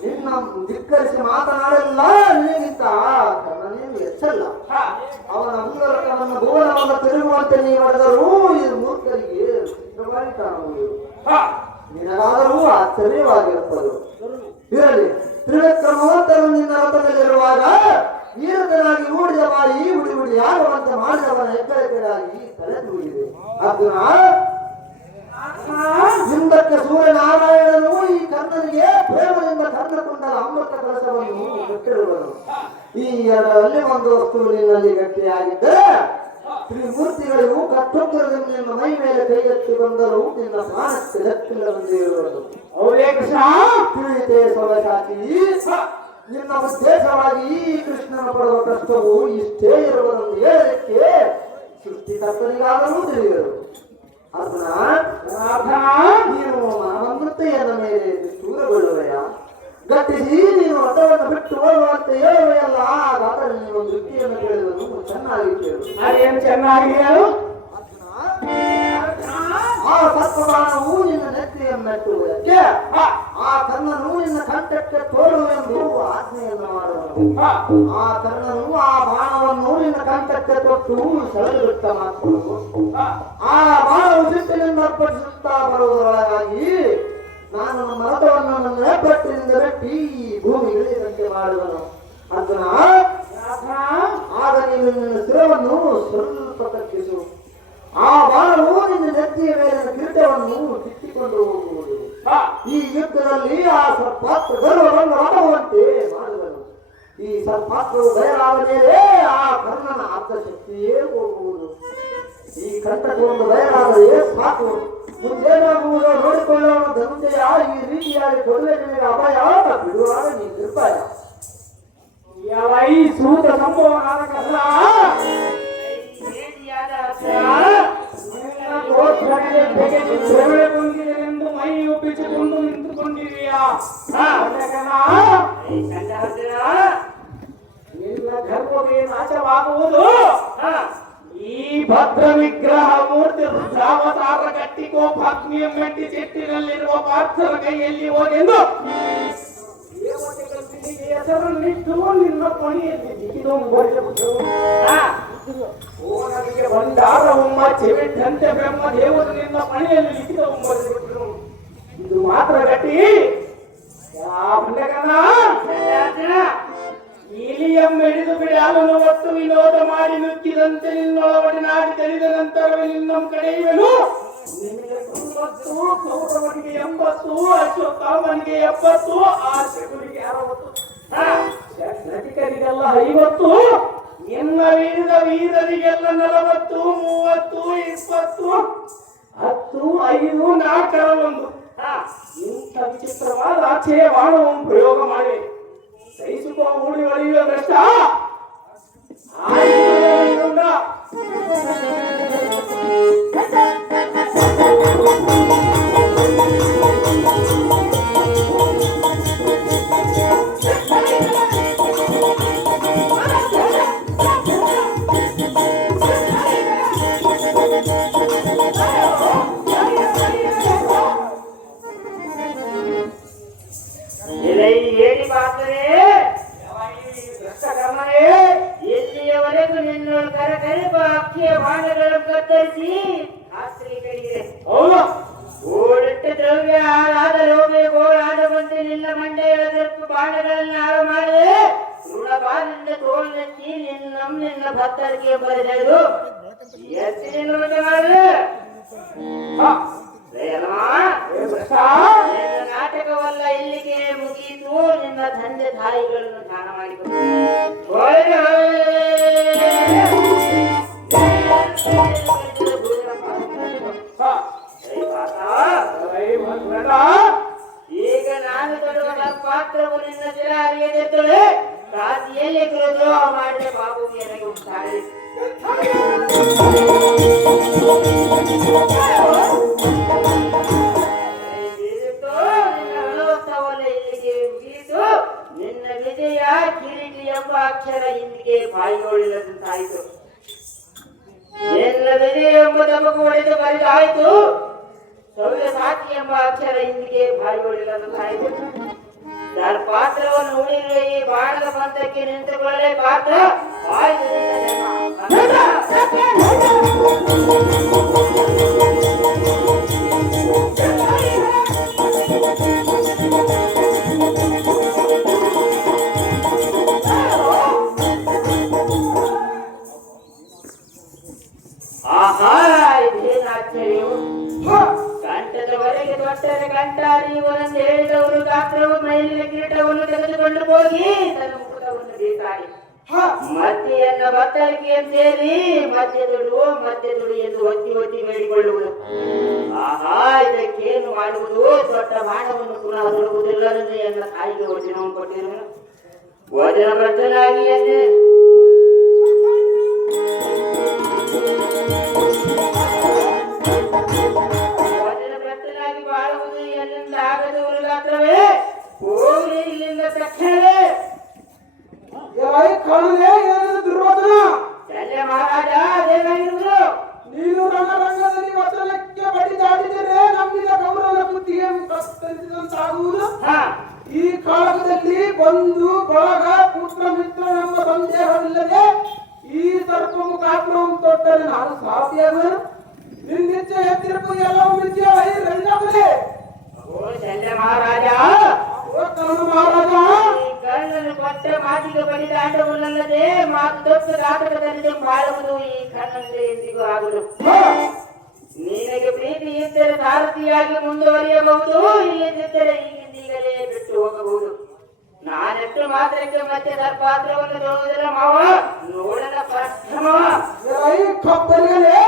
ನಿನ್ನ ಧಿಕ್ಕರಿಸಿ ಮಾತನಾಡಲಿಲ್ಲ ನಿನಗಿಂತ ಕರ್ಣನೇನು ಹೆಚ್ಚಲ್ಲ. ಅವನ ಅಂಗರಕವನ್ನು ಭುವನವನ್ನು ತಿರುಗುವಂತೆ ನೀವು ಮಾಡಿದರೂ ಇದು ಮೂರ್ಖರಿಗೆ ಚಿತ್ರವಾಗಿ ಕಾಣುವುದು. ನಿನಗಾದರೂ ಆಶ್ಚರ್ಯವಾಗಿರುತ್ತದೆ. ಇರಲಿ, ತ್ರಿವಿಕ್ರಮವಂತರು ನಿನ್ನ ರಥದಲ್ಲಿರುವಾಗ ಈರತನಾಗಿ ಊಡಿದ ಬಾಯಿ ಉಡಿ ಉಡಿ ಆಗುವಂತೆ ಮಾಡಿದವನ ಹೆಗ್ಗಳಿಕೆಗಾಗಿ ತಲೆ ತೂಗಿದೆ. ಅರ್ಜುನ, ಹಿಂದಕ್ಕೆ ಸೂರ್ಯನಾರಾಯಣನು ಈ ಕರ್ಣನಿಗೆ ಪ್ರೇಮದಿಂದ ಕರ್ಣಕೊಂಡ ಅಮೃತ ಕಲಶವನ್ನು ಕೊಟ್ಟಿರುವನು. ಈ ಎರಡರಲ್ಲಿ ಒಂದು ವಸ್ತು ನಿನ್ನಲ್ಲಿ ಗಟ್ಟಿಯಾಗಿದ್ದರೆ ತ್ರಿಮೂರ್ತಿಗಳಿಗೂ ಕಟ್ಟುತ್ತರದಿಂದ ನಿನ್ನ ಮೈ ಮೇಲೆ ಕೈ ಎತ್ತಿ ಬಂದರೂ ನಿನ್ನ ಪ್ರಾಣಕ್ಕೆ ಲೆಕ್ಕಿಲ್ಲದಂತೆ ಇರುವುದು. ತಿಳಿಯಿತೆ ಸೊಗಸಾಚಿ, ನಿನ್ನ ಉದ್ದೇಶವಾಗಿ ಈ ಕೃಷ್ಣನ ಪಡುವ ಕಷ್ಟವು ಇಷ್ಟೇ ಇರುವುದನ್ನು ಹೇಳಲಿಕ್ಕೆ ಸೃಷ್ಟಿಕರ್ತನಿಗಾದರೂ ತಿಳಿಯರು. ಅರ್ಜುನ, ನೀನು ಮಾನವೃತ್ತೆಯನ್ನ ಮೇಲೆ ದೂರಗೊಳ್ಳುವೆಯ ಗಟ್ಟಿಸಿ ನೀನು ರಥವನ್ನು ಬಿಟ್ಟು ಹೋಗುವಂತೆ ಹೇಳುವೆಯಲ್ಲ. ಹಾಗಾದರೆ ನೀನು ಒಂದು ವೃತ್ತಿಯನ್ನು ಕೇಳುವುದು ಚೆನ್ನಾಗಿ ಕೇಳು. ಅದೇನು ಚೆನ್ನಾಗಿ ಹೇಳು. ಆ ಸರ್ಪಬಾಣವು ನಿನ್ನ ನೆತ್ತಿಯನ್ನು ಮೆಟ್ಟುವುದಕ್ಕೆ ಆ ಕರ್ಣನು ನಿನ್ನ ಕಂಠಕ್ಕೆ ತೋರುವೆಂದು ಆಜ್ಞೆಯನ್ನು ಮಾಡುವನು. ಆ ಕರ್ಣನು ಆ ಬಾಣವನ್ನು ನಿನ್ನ ಕಂಠಕ್ಕೆ ತೊಟ್ಟು ಸೆಳೆದುಬಿಟ್ಟ ಮಾತು ಆ ಬಾಣವು ಸಿಟ್ಟಿನಿಂದ ಅರ್ಪಡಿಸುತ್ತಾ ಬರುವುದರೊಳಗಾಗಿ ನಾನು ನಮ್ಮ ರಥವನ್ನು ನನ್ನ ಹೆಬ್ಬಟ್ಟಿನಿಂದ ಬೆಟ್ಟಿ ಭೂಮಿ ಇಳಿದಂತೆ ಮಾಡುವನು. ಅರ್ಜುನ, ಆಗ ನೀನು ನಿನ್ನ ಶಿರವನ್ನು ಸ್ವಲ್ಪ ತಗ್ಗಿಸು. ಆ ಬಾಣವು ನಿನ್ನ ನೆತ್ತಿಯ ಮೇಲಿನ ಕಿರೀಟವನ್ನು ಕಿತ್ತಿಕೊಂಡು ಹೋಗುವುದು. ಈ ಯುದ್ಧದಲ್ಲಿ ಆ ಸರ್ಪಾತ್ರ ಗರ್ವವನ್ನು ಆಡುವಂತೆ ಮಾಡುವನು. ಈ ಸರ್ಪಾತ್ರವು ಬಯಲಾದ ಮೇಲೆ ಆ ಕರ್ಣನ ಅರ್ಥಶಕ್ತಿಯೇ ಹೋಗುವುದು. ಈ ಕಂಠಕ್ಕೊಂದು ಬಯಲಾದರೆ ಸಾಕು, ಮುಂದೇನಾಗುವುದೋ ನೋಡಿಕೊಳ್ಳೋಣ ಧನುಂಜಯ. ಈ ರೀತಿಯಾಗಿ ಕೊಡುವೆ ನಿನಗೆ ಅಭಯ, ಬಿಡುವಾಗ ನೀ ನಿರ್ಭಯ. ಈ ಸೂತ ಸಂಭವನಾದ ಕರ್ಣ ಎಂದು ಮೈ ಒಪ್ಪಿಸಿಕೊಂಡು ನಿಂತುಕೊಂಡಿದೆಯಾ? ನಿನ್ನ ಗರ್ಭವೇ ನಾಶವಾಗುವುದು. ಈ ಭದ್ರ ವಿಗ್ರಹ ಮೂರ್ತಿ ರುದ್ರಾವತಾರ ಗಟ್ಟಿಗೋಪಾಗ್ನಿಯ ಮೆಟ್ಟಿ ಚೆಟ್ಟಿನಲ್ಲಿರುವ ಪಾರ್ಥರ ಕೈಯಲ್ಲಿ ಹೋಗೆಂದು ಹೆಸರನ್ನಿಟ್ಟು ನಿನ್ನ ಕೊನೆಯಲ್ಲಿ ದಿಗಿದೊಂಬರಿಸಬಹುದು. ಓನರಿಗೆ ಬಂದಾರ ಉಮ್ಮ ಚೆವಿಟ್ಟಂತೆ ಬ್ರಹ್ಮ ದೇವರು ನಿನ್ನ ಮನೆಯಲ್ಲಿ ಲಿಖಿತಗೊಂಬರಿಸಿಬಿಟ್ಟರು. ಇದು ಮಾತ್ರ ಗಟ್ಟಿ. ಇಲಿಯಮ್ಮೆಡಿದು ಬಿಡಾಲನ್ನು ಒತ್ತು ವಿನೋದ ಮಾಡಿ ನುಗ್ಗಿದಂತೆ ನಿನ್ನೊಳವಡಿನಾಡಿ ತೆರೆದ ನಂತರವೇ ನಿನ್ನಂ ಕಡೆಯುವೆನು. ನಿನಗೆ 90, ಕೌರವನಿಗೆ 80, ಅಶ್ವತ್ಥಾಮನಿಗೆ 70, ಆ ಶಕುನಿಗೆ 60, ನಟಿಕರಿಗೆಲ್ಲ 50, ನಿನ್ನ ವೀರದ ವೀರರಿಗೆಲ್ಲ 40, 30, 20, 10, 5, 4, 1. ಇಂಥ ವಿಚಿತ್ರವಾದ ಆಚೆಯ ಬಾಣವನ್ನು ಪ್ರಯೋಗ ಮಾಡಿ ಸಹಿಸುವ ಉಳಿಗಳಿವೆ ಭ್ರಷ್ಟ. ಎಲ್ಲಿಯವರೆಗೂ ನಿನ್ನ ಕರಕರಿಪ ಅಕ್ಷಯ ಬಾಣಗಳನ್ನು ಕತ್ತರಿಸಿ ಶಾಸ್ತ್ರೀಕರಿಗೆ ಓಡಿಟ್ಟ ದ್ರವ್ಯ ಆದ ಲೋಭೆ ಗೋಳಾಡವಂತೆ ನಿನ್ನ ಮಂಡೆಯೊಳಗಿರುವ ಬಾಣಗಳನ್ನು ಹಾಳು ಮಾಡದೆ ಋಣಭಾರದಿಂದ ತೋಳಿನೆತ್ತಿ ನಿನ್ನ ಭಕ್ತರಿಗೆ ಬರೆದಳು. ಎತ್ತಿ ನಿನ್ನ ಮಾಡಲು ನಾಟಕವಲ್ಲ ಇಲ್ಲಿಗೆ ಮುಗಿಯಿತು. ನಿನ್ನ ತಂದೆ ತಾಯಿಗಳನ್ನು ದಾನ ಮಾಡಿಕೊಂಡು ಈಗ ನಾನು ತೊಡುವ ಪಾತ್ರವು ನಿನ್ನ ಶಿರ ಅರಿಯದಿರುತ್ತದೆ. ರಾಶಿಯಲ್ಲಿ ದ್ರೋಹ ಮಾಡಿದ ಪಾಪವು ನನಗೆ ಉಂಟಾಗಿದೆ. ಮಾತಿ ಎಂಬ ಅಕ್ಷರ ಇಂದಿಗೆ ಬಾಯಿಗೊಳ್ಳಿಲ್ಲದ ಸಾಯಿತು. ನನ್ನ ಪಾತ್ರವನ್ನು ಉಳಿಯುವ ಈ ಬಾಣದ ಪಂಥಕ್ಕೆ ನಿಂತುಕೊಳ್ಳಲೇ ಪಾತ್ರ ಆಯ್ತು ನಿನ್ನ ಆಹಾ ಇದೇನು ಆಶ್ಚರ್ಯವು ಕಂಠದವರೆಗೆ ದೊಡ್ಡರ ಕಂಠ ನೀವನಂದು ಹೇಳಿದವರು ಗಾತ್ರವು ಮೈಲಿನ ಕಿರೀಟವನ್ನು ತೆಗೆದುಕೊಂಡು ಹೋಗಿ ತನ್ನ ಮುಕುಟವನ್ನು ಬೇಕಾಗಿ ಮತ್ತೆಯನ್ನ ಬತ್ತಳಿಕೆಯನ್ನು ಸೇರಿ ಮಧ್ಯ ದುಡು ಎಂದು ಒತ್ತಿ ಒತ್ತಿ ಬೇಡಿಕೊಳ್ಳುವುದು. ಆಹಾ ಇದಕ್ಕೇನು ಮಾಡುವುದು? ದೊಡ್ಡ ಬಾಣವನ್ನು ಪುನಃ ತೊಡಗುವುದಿಲ್ಲವೆಂದು ಎನ್ನ ತಾಯಿಗೆ ವಚನವನ್ನು ಕೊಟ್ಟಿರುವನು. ವಚನ ಭ್ರಷ್ಟನಾಗಿ ಎನ್ನೆ ಬಾಳುವುದು ಎಲ್ಲಿಂದ ಆಗದು ಗಾತ್ರವೇ ಹೋಗಿ ಇಲ್ಲಿಂದ ತಕ್ಷಣವೇ ಕಾಣಲೇ ಏನಾದ್ರು ದುರ್ವಚನ ಶಲ್ಯ ಮಹಾರಾಜ ಅದೇನಾಗಿರುವುದು? ನೀನು ರಣರಂಗದಲ್ಲಿ ವಚನಕ್ಕೆ ಬಡಿದಾಡಿದರೆ ನಂಬಿದ ಗೌರವ ಬುದ್ಧಿಗೆ ಕತ್ತರಿಸಿದಂತಾಗುವುದು. ಈ ಕಾಲದಲ್ಲಿ ಬಂಧು ಬಳಗ ಪುತ್ರ ಮಿತ್ರನೆಂಬ ಸಂದೇಹವಿಲ್ಲದೆ ಈ ಸರ್ಪ ಮುಖಾಗ್ರಹವನ್ನು ತೊಟ್ಟರೆ ನಾನು ಸಾಧ್ಯವನು. ನಿನ್ನಿಚ್ಚೆ ಎತ್ತಿರಪ್ಪು ಎಲ್ಲವೂ ಮಿಥ್ಯ ರೈತಾಮಲೆ. ಓ ಶಲ್ಯ ಮಹಾರಾಜ, ಓ ಕರ್ಣ ಮಹಾರಾಜ, ಈ ಕರ್ಣನು ಕೊಟ್ಟ ಮಾತಿಗೆ ಬಡಿದಾಟವಲ್ಲದೆ ಮಾತು ದೊಡ್ಡ ಘಾತಕದಲ್ಲಿ ಬಾಳುವುದು ಈ ಕರ್ಣನಿಂದ ಎಂದಿಗೂ ಆಗುವುದು. ನಿನಗೆ ಪ್ರೀತಿ ಇದ್ದರೆ ಸಾರಥಿಯಾಗಿ ಮುಂದುವರಿಯಬಹುದು, ಇಲ್ಲದಿದ್ದರೆ ಈಗಲೇ ಬಿಟ್ಟು ಹೋಗಬಹುದು. ನಾನೆಷ್ಟು ಮಾತ್ರಕ್ಕೆ ಮತ್ತೆ ಸರ್ಪಾತ್ರವನ್ನು ನೋಡುವುದಿಲ್ಲ ಮಾವ, ನೋಡಲ ಪ್ರಥಮವ ಕಬ್ಬರಿಗಲೇ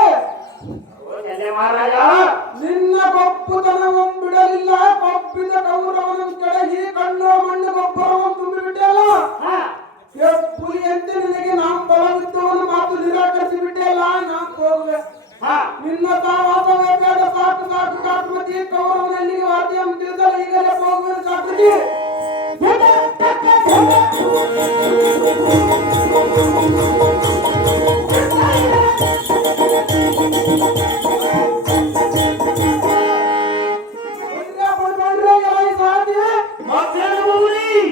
ಮಹಾರಾಜ. ನಿನ್ನ ಕಪ್ಪುತನವನ್ನು ಬಿಡಲಿಲ್ಲ, ಕಬ್ಬಿದ ಗೌರವನ ಕೆಳಗಿ ಕಣ್ಣು ಮಣ್ಣು ಗೊಬ್ಬರವನ್ನು ತುಂಬಿಬಿಟ್ಟೆಲ್ಲ. ಪುಲಿಯಂತೆ ನಿನಗೆ ನಾವು ಬಲವಿದ್ದವನು ಮಾತು ನಿರಾಕರಿಸಿ ಬಿಟ್ಟೆಲ್ಲ. ನಾನು ಹೋಗುವೆ, ನಿನ್ನ ತಾವಾಗಬೇಕಾದ ಸಾಕು ಸಾಕು ಕಾಕುಮತಿ ಗೌರವನಲ್ಲಿ ವಾದ್ಯ ತಿಳಿಸಲು ಈಗಲೇ ಹೋಗುವೆ ಕಾಕುತಿ.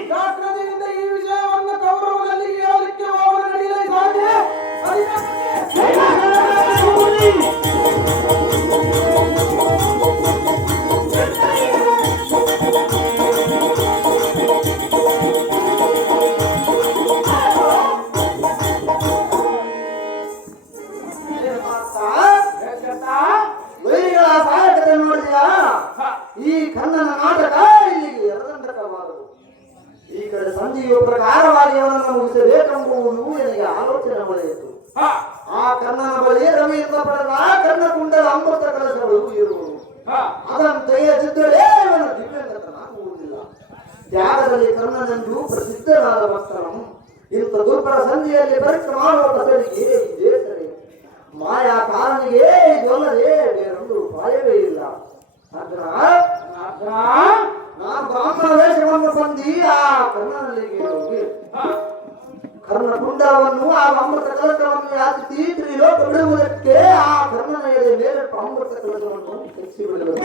ಜಾಗ್ರತೆಯಿಂದ ಈ ವಿಷಯವನ್ನು ಗೌರವದಲ್ಲಿ ಹೇಳಲಿಕ್ಕೆ ಹೋಗುವ ನಡೆಯಲೇ ಸಾಧ್ಯ. ನೋಡಿದ ಈ ಕಣ್ಣನ ನಾಟಕ ಇಲ್ಲಿಗೆ ಎರದಂಡಕವಾದವು. ಈ ಕಡೆ ಸಂಧಿಯು ಪ್ರಕಾರವಾಗಿ ಅವನನ್ನು ಮುಗಿಸಬೇಕೆಂಬುದು ನನಗೆ ಆಲೋಚನೆ ಒಳೆಯಿತು. ಆ ಕಣ್ಣನ ಬಳಿ ರವಿಯಿಂದ ಪಡೆದ ಕಣ್ಣ ಕುಂಡಲ ಅಮೃತ ಕಲಶಗಳು ಇರುವುದು. ಅದನ್ನು ತೆಗೆಯದಿದ್ದರೆ ಇವನ ದಿವ್ಯಂಗತನಾಗುವುದಿಲ್ಲ. ತ್ಯಾಗದಲ್ಲಿ ಕರ್ಣನೆಂದು ಪ್ರಸಿದ್ಧನಾದ ಭಕ್ತನು ಇಂಥ ದುರ್ಬಲ ಸಂಧಿಯಲ್ಲಿ ಪರಿಕ್ರಮ ಮಾಡುವ ಬದಲಿಗೆ ಇದೇ ಸರಿ. ಮಾಯಾ ಕಾರಣಿಗೆ ಇದೊಲ್ಲದೆ ಬೇರೊಂದು ಉಪಾಯವೇ ಇಲ್ಲ. ನಾ ಬ್ರಾಹ್ಮಣ ವೇಷವನ್ನು ಬಂದು ಆ ಕರ್ಣನಲ್ಲಿಗೆ ಹೋಗಿ ಕರ್ಣ ಕುಂಡಲವನ್ನು ಆ ಅಮೃತ ಕಲಶವನ್ನು ಯಾಚಿಸಿ ತ್ರಿಲೋಕ ಬಿಡುವುದಕ್ಕೆ ಆ ಕರ್ಣನ ಮೇಲೆ ಅಮೃತ ಕಲಶವನ್ನು ತೆಗೆಸಿ ಬಿಡುವುದು.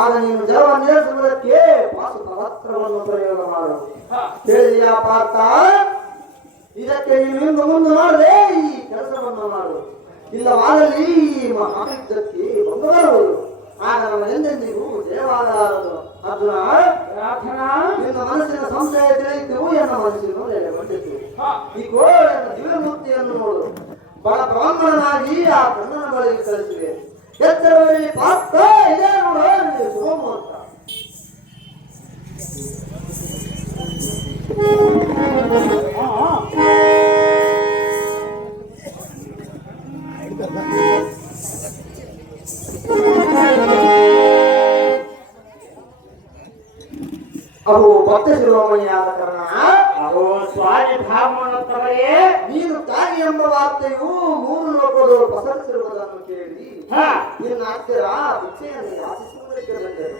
ಆಗ ನೀನು ಜಲವನ್ನು ನಿಲ್ಲಿಸುವುದಕ್ಕೆ ಪಾಶುಪತ್ರವನ್ನು ಪ್ರಯೋಗ ಮಾಡು. ಕೇಳಿದೆಯಾ ಪಾರ್ಥ? ಇದಕ್ಕೆ ನೀನು ಇನ್ನು ಮುಂದೆ ಮಾಡದೆ ಈ ಕೆಲಸವನ್ನು ಮಾಡು. ಇಲ್ಲವಾದಲ್ಲಿ ಈ ಮಹಾಯುದ್ಧಕ್ಕೆ ಬಂದು ಬರುವುದು. ಆಗ ನಮ್ಮ ಎಂದೆಂದಿಗೂ ಜಯವಾಗಲಾರದು. ಅರ್ಜುನ, ನಿನ್ನ ಮನಸ್ಸಿನ ಸಂಶಯ ತಿಳಿಯಿತು, ಎನ್ನ ಮನಸ್ಸಿನ ನೆಲೆಗೊಂಡಿತು. ಈ ಗೋಳನ ದಿವ್ಯಮೂರ್ತಿಯನ್ನು ನೋಡು. ಬಹಳ ಬ್ರಾಹ್ಮಣನಾಗಿ ಆ ಕಣ್ಣನ ಬಳಿಗೆ ಕಳಿಸಿವೆ. ಎಚ್ಚರದಲ್ಲಿ ಪಾತ್ರ ಇದೇ ನೋಡು ಶುಭಮುಹೂರ್ತ. ಅವು ಭಕ್ತ ಶಿರೋಮಣಿಯಾದ ಕಾರಣ ಅಹೋ ಸ್ವಾಮಿ ಬ್ರಾಹ್ಮಣೋತ್ತಮರೇ, ನೀನು ತಾಯಿ ಎಂಬ ವಾರ್ತೆಯು ಮೂರು ಲೋಕದವರು ಪಸರಿಸಿರುವುದನ್ನು ಕೇಳಿ ನಿನ್ನ ಹತ್ತಿರ ಭಿಕ್ಷೆಯನ್ನು ಯಾಚಿಸುವುದಕ್ಕೆ ಬಂದರು.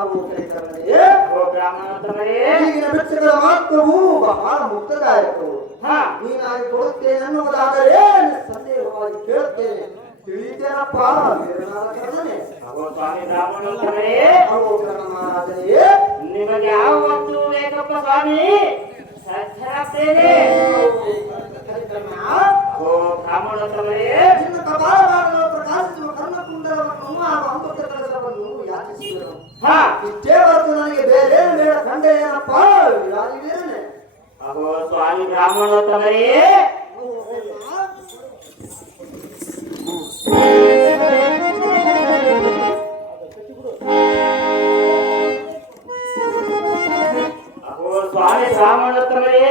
ಅವು ಕೈಕರಣೆಯೇ, ಅಹೋ ಬ್ರಾಹ್ಮಣೋತ್ತಮರೇ, ಈಗಿನ ಭಿಕ್ಷೆಗಳ ಮಾತ್ರವು ಬಹಳ ಮುಕ್ತದಾಯಕವು. ನೀನಾಗಿ ಕೊಡುತ್ತೇನೆ ಅನ್ನುವುದಾದರೆ ಸಂದೇಹವಾಗಿ ಕೇಳುತ್ತೇನೆ. ತಿಳಿತೇನಪ್ಪ ಕರ್ಣನೆ. ಅಹೋ ಸ್ವಾಮಿ ಬ್ರಾಹ್ಮಣೋತ್ತಮರೇ, ಅವು ಕರ್ಣ ಮಹಾರಾಜನೇ, ನಿಮಗೆ ಯಾವ ವಸ್ತು ಬೇಕಪ್ಪ ಸ್ವಾಮಿ? ಸಜ್ಜಾಗ್ತೇನೆ. ಅಹೋ ಬ್ರಾಹ್ಮಣೋತ್ತಮರೇ, ನಿನ್ನ ಕಪಾಲವನ್ನು ಪ್ರಕಾಶಿಸುವ ಕರ್ಣಕುಂಡಲವನ್ನು ಹಾಗೂ ಅಮೃತ ಕಲಶವನ್ನು ಯಾಚಿಸಿದರು. ಇಷ್ಟೇ ಹೊರತು ನನಗೆ ಬೇರೆ ಬೇಡ. ಕಂಡೆ ಏನಪ್ಪ ವಿರಾಜಿವೇನೆ. ಅಹೋ ಸ್ವಾಮಿ ಬ್ರಾಹ್ಮಣೋತ್ತಮರೇ, ಅಹೋ ಸ್ವಾಮಿ ಬ್ರಾಹ್ಮಣೋತ್ತಮರೇ,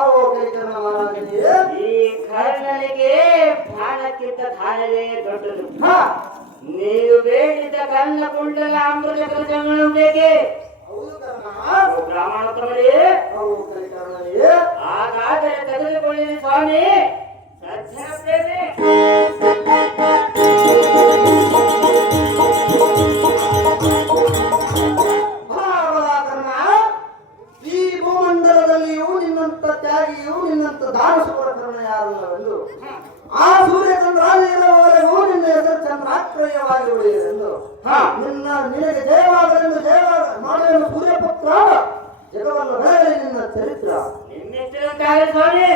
ಅವು ಕೈಕರ್ಣ ಮಹಾರಾಜನಿಗೆ ಈ ಕರ್ಣನಿಗೆ ಬಾಣಕ್ಕಿಂತ ದಾನವೇ ದೊಡ್ಡದು. ನೀವು ಬೇಡಿದ ಕರ್ಣ ಕುಂಡಲ ಅಮೃತ ಕಲಶಗಳು ಬೇಕೆ? ಹೌದು ಕರ್ಣ. ಅಹೋ ಬ್ರಾಹ್ಮಣೋತ್ತಮರೇ, ಅವು ಕೈಕರ್ಣನಿಗೆ ಹಾಗಾದರೆ ತೆಗೆದುಕೊಳ್ಳಿರಿ ಸ್ವಾಮಿ, ಸಜ್ಜಾಗ್ತೇನೆ. ಈ ಭೂಮಂಡಲದಲ್ಲಿಯೂ ನಿನ್ನಂತ ತ್ಯಾಗಿಯೂ ನಿನ್ನಂತ ದಾನಸುರ ಕರ್ಣ ಯಾರಲ್ಲವೆಂದು, ಆ ಸೂರ್ಯಚಂದ್ರಾದಿಗಳವರೆಗೂ ನಿನ್ನ ಹೆಸರು ಚಂದ್ರಾಕ್ರಯವಾಗಿ ಉಳಿಯಲೆಂದು, ನಿನಗೆ ಜಯವಾಗಲೆಂದು ಮಾಡುವೆನು ಸೂರ್ಯಪುತ್ರ, ಜಗವನ್ನು ಬೆಳಗಲಿ ನಿನ್ನ ಚರಿತ್ರ. ನಿನ್ನೆಷ್ಟಿರುತ್ತಾರೆ ಸ್ವಾಮಿ?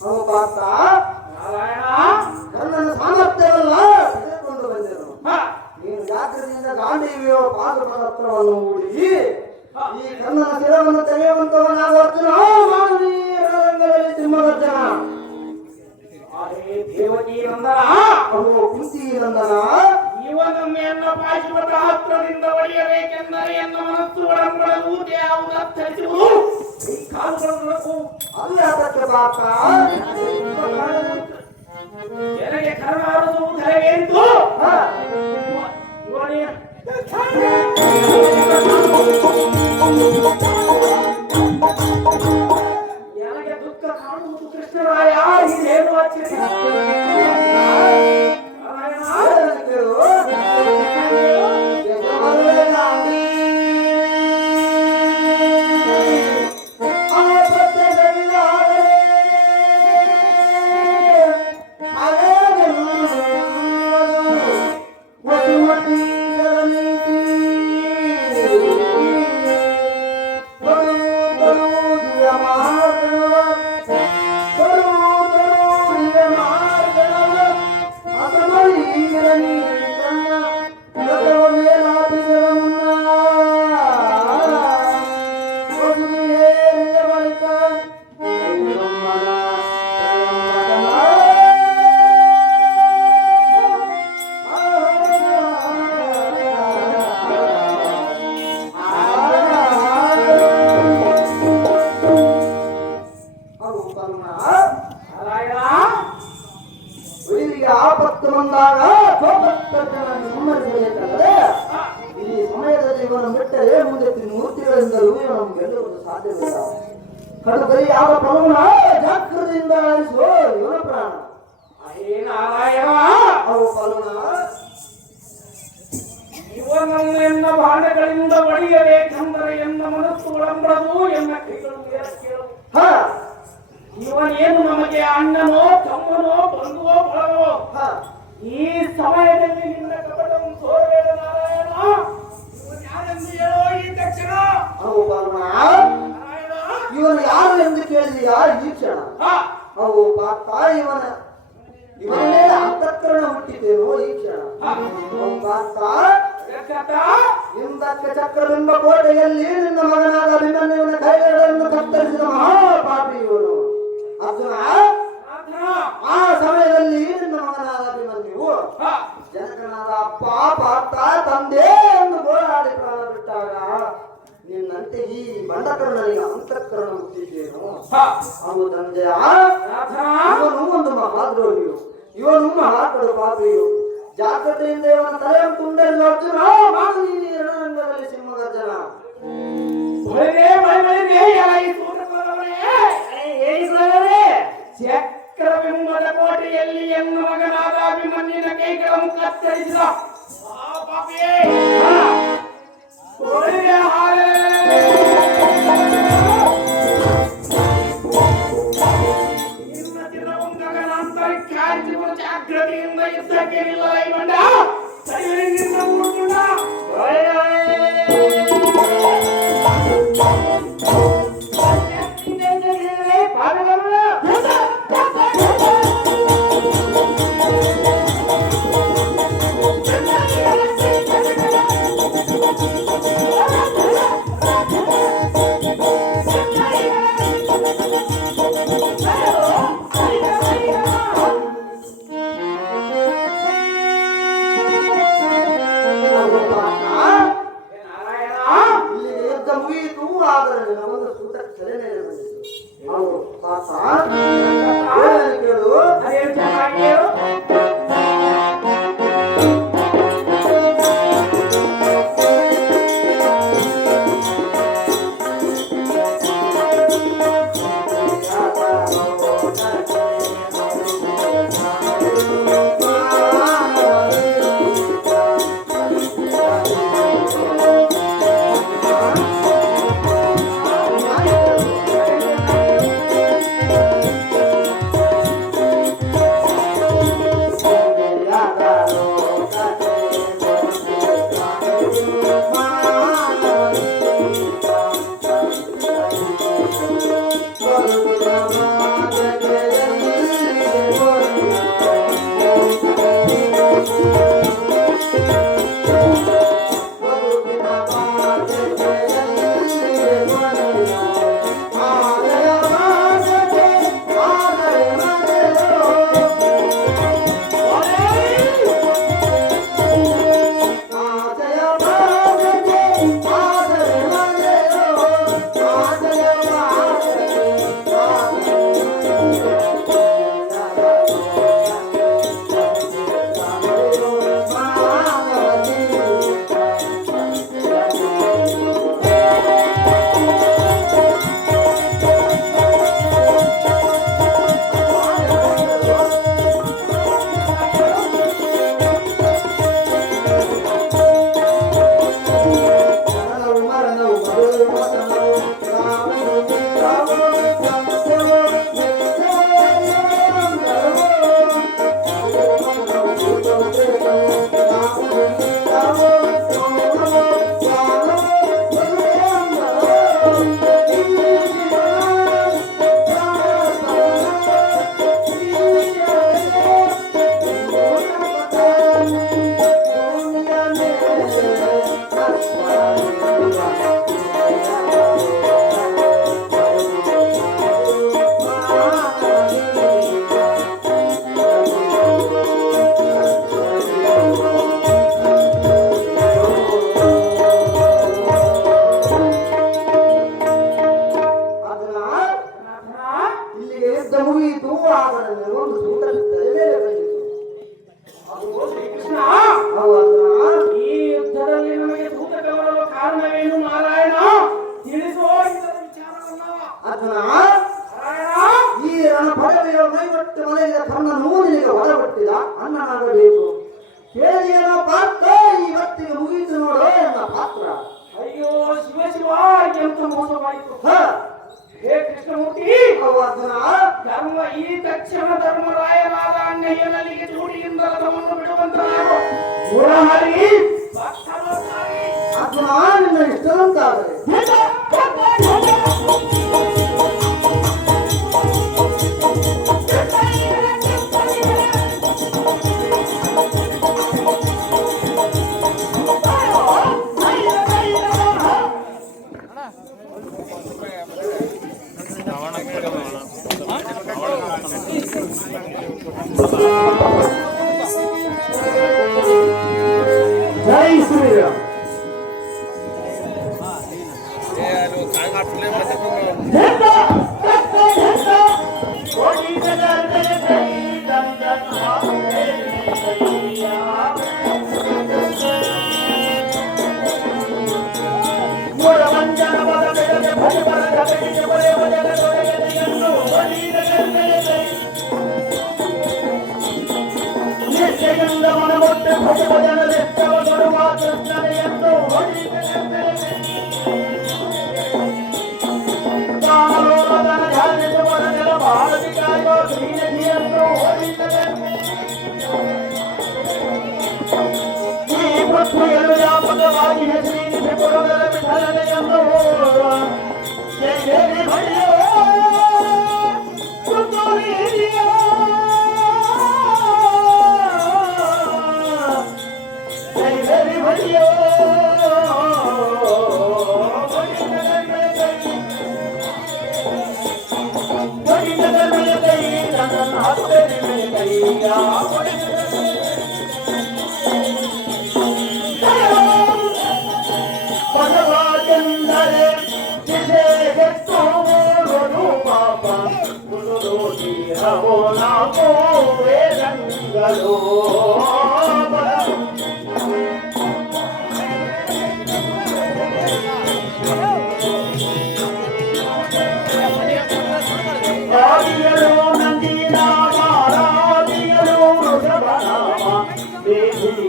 ಅವು ಪಾತ್ರ ಕರ್ಣನ ಸಾಮರ್ಥ್ಯವಲ್ಲ ತೆಗೆದುಕೊಂಡು ಬಂದೆನು. ನೀನು ಜಾಗ್ರತೆಯಿಂದ ಗಾಂಧೀವಿಯ ಪಾದಪತ್ರವನ್ನು ಹೂಡಿ ಈ ಕರ್ಣನ ಶಿರವನ್ನು ತೆಗೆಯುವಂತವನಾಗ ಅರ್ಜುನ ರಣರಂಗದಲ್ಲಿ ಸಿಂಹಗರ್ಜನ. ದೇವಕಿ ನಂದನ, ಅವು ಕುಂತಿ ನಂದನ, ಇವನನ್ನೆಲ್ಲ ಪಾಶುಪತ ಹತ್ರದಿಂದ ಒಡೆಯಬೇಕೆಂದರೆ ಎನ್ನ ಮನಸ್ಸು ಒಳಗೊಳಲು ಯಾವುದು ಅರ್ಥರಿಸುವುದು ಕಾಲುಗಳನ್ನು ಅಲ್ಲಿ ಅದಕ್ಕೆ ಪಾತ್ರ ನನಗೆ ಕರುಣಾರದು ಧರೆಗೆಂದು ನನಗೆ ದುಃಖ ಕಾಣುವುದು ಕೃಷ್ಣರಾಯ. ಇದೇನು ಆಶ್ಚರ್ಯ! ಕೇಳು. ಆಪತ್ತು ಬಂದಾಗ ಸಂಹರಿಸಬೇಕಂದ್ರೆ ಈ ಸಮಯದಲ್ಲಿ ಇವನ ಬಿಟ್ಟರೆ ಮುಂದೆ ಮೂರ್ತಿಗಳಿಂದಲೂ ಇವನು ಗೆಲ್ಲುವುದು ಸಾಧ್ಯವಿಲ್ಲ. ಕಡುಬರಿ ಯಾವ ಫಲವನ್ನ ಜಾಗೃತಿಯಿಂದ ಆರಿಸುವ ಇವನ ಪ್ರಾಣ. ಅವು ಫಲವನ್ನ ಇವನನ್ನು ಎನ್ನ ಬಾಣಗಳಿಂದ ಒಡೆಯಬೇಕೆಂದರೆ ಎನ್ನ ಮನಸ್ಸು ಒಳಂಬರದು ಎನ್ನ ಕೈಗಳು ಕೇಳು. ಹ ಇವನೇನು ನಮಗೆ ಅಣ್ಣನೋ ತಮ್ಮನೋ ಬಂಧುವೋ ಬಳಗವೋ? ಹ ಈ ಸಮಯದಲ್ಲಿ ನಿನ್ನ ಕಪಟವನ್ನು ತೋರಬೇಡ ನಾರಾಯಣ. ಇವನು ಯಾರೆಂದು ಹೇಳೋ ಈ ತಕ್ಷಣ. ಅವು ಬಾಲಣ್ಣ, ನಾರಾಯಣ, ಇವನು ಯಾರು ಎಂದು ಕೇಳಿದೀಯಾ ಈ ಕ್ಷಣ? ಹಾ, ಅವು ಪಾತ ಇವನೇ ಅಂತಃಕರಣ ಹುಟ್ಟಿದ್ದೇನೋ ಈ ಕ್ಷಣ. ಅವು ಪಾತ ಜಗತ್ತ, ಹಿಂದಕ್ಕೆ ಚಕ್ರಬಿಂಬ ಕೋಟೆಯಲ್ಲಿ ನಿನ್ನ ಮಗನಾದ ಅಭಿಮನ್ಯುವಿನ ಕೈಗಳನ್ನು ಕತ್ತರಿಸಿದ ಮಹಾಪಾಪಿ ಇವನು ಅರ್ಜುನ. ನಾಥನ, ಆ ಸಮಯದಲ್ಲಿ ನಿನ್ನ ಮಗನಾದ ಅಭಿಮನ್ಯು ಹಾ, ಜನಕನಾದ ಅಪ್ಪ ಪಾತ ತಂದೆ ಎಂದು ಗೋಳಾಡಿ ಪ್ರಾಣ ಬಿಟ್ಟಾಗ ನಿನ್ನಂತೆ ಈ ಬಂಡಕರ್ಣನಿಗೆ ಅಂತಃಕರಣ ಹುಟ್ಟಿದ್ದೇನು. ಹಾ, ಅವು ದಂಜಯ ನಾಥನ, ಇವನು ಒಂದು ಮಹಾದ್ರೋಹಿಯು, ಇವನು ಮಹಾಕಡು ಪಾಪಿಯು. ಜಾಗ್ರತೆಯಿಂದ ಇವನ ತಲೆಯನ್ನು ತುಂಡರಿಸುವ ಅರ್ಜುನ, ನಾನು ನೀನು ರಣರಂಗದಲ್ಲಿ ಸಿಂಹಗರ್ಜನ. ಬಳಿರೇ ಈ ಸೂರಪುರವರೇ, ಹೇಳಿಕೊಳ್ಳವೇ ಚಕ್ರಬಿಂಬದ ಕೋಟೆಯಲ್ಲಿ ಎನ್ನ ಮಗನಾದ ಅಭಿಮನ್ಯನ ಕೈಗಳನ್ನು ಕತ್ತರಿಸಿದ ಮಹಾಪಾಪಿಯೇ. ಹಾ, ಬಳಿರೇ ಹಾರೇ. ನಿನ್ನ ದಿನವು ಗಗನಾಂತರಕ್ಕೆ ಹಾರಿಸಿರುವ ಜಾಗ್ರತೆಯಿಂದ ಯುದ್ಧಕ್ಕೆ ನಿಲ್ಲಲ ಈ ಬಂಡ. ಸರಿಯೇ ನಿನ್ನ ಮೂರ್ಖುಂಡ. ಇಲ್ಲಿ ಯುದ್ಧ ಮುಗಿಯಿತು, ಆದರೆ ನಿನ್ನ ಒಂದು ಸೂತ ತಲೆ ಮೇಲೆ ಬಂದಿತು. ಅವು ಪಾತ ಕೇಳು. ಅದೇನು ಚೆನ್ನಾಗಿ ಹೇಳು.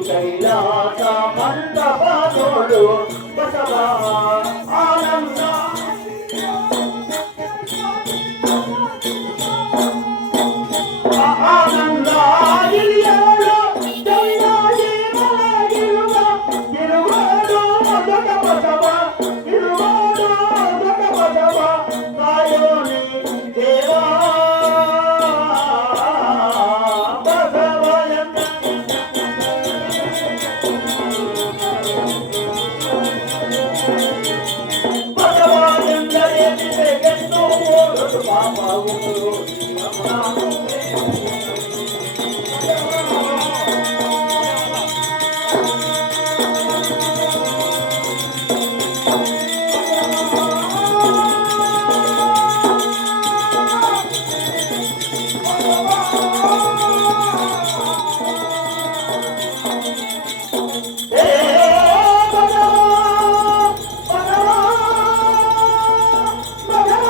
ಕೈಲಾಸ ಮಂಟಪ ನೋಡು ಬಸವ ಆನಂದ ಆನಂದ ಇಳಿಯೋಡು ಚೆನ್ನಾಗಿ ಮಲಗಿರುವ ಇರುವಾಡು ದೊಡ್ಡ ಬಸವ ಇರುವಾಡು ದೊಡ್ಡ ಬಸವ ಕಾಯೋನಿ ದೇವಾ Papa,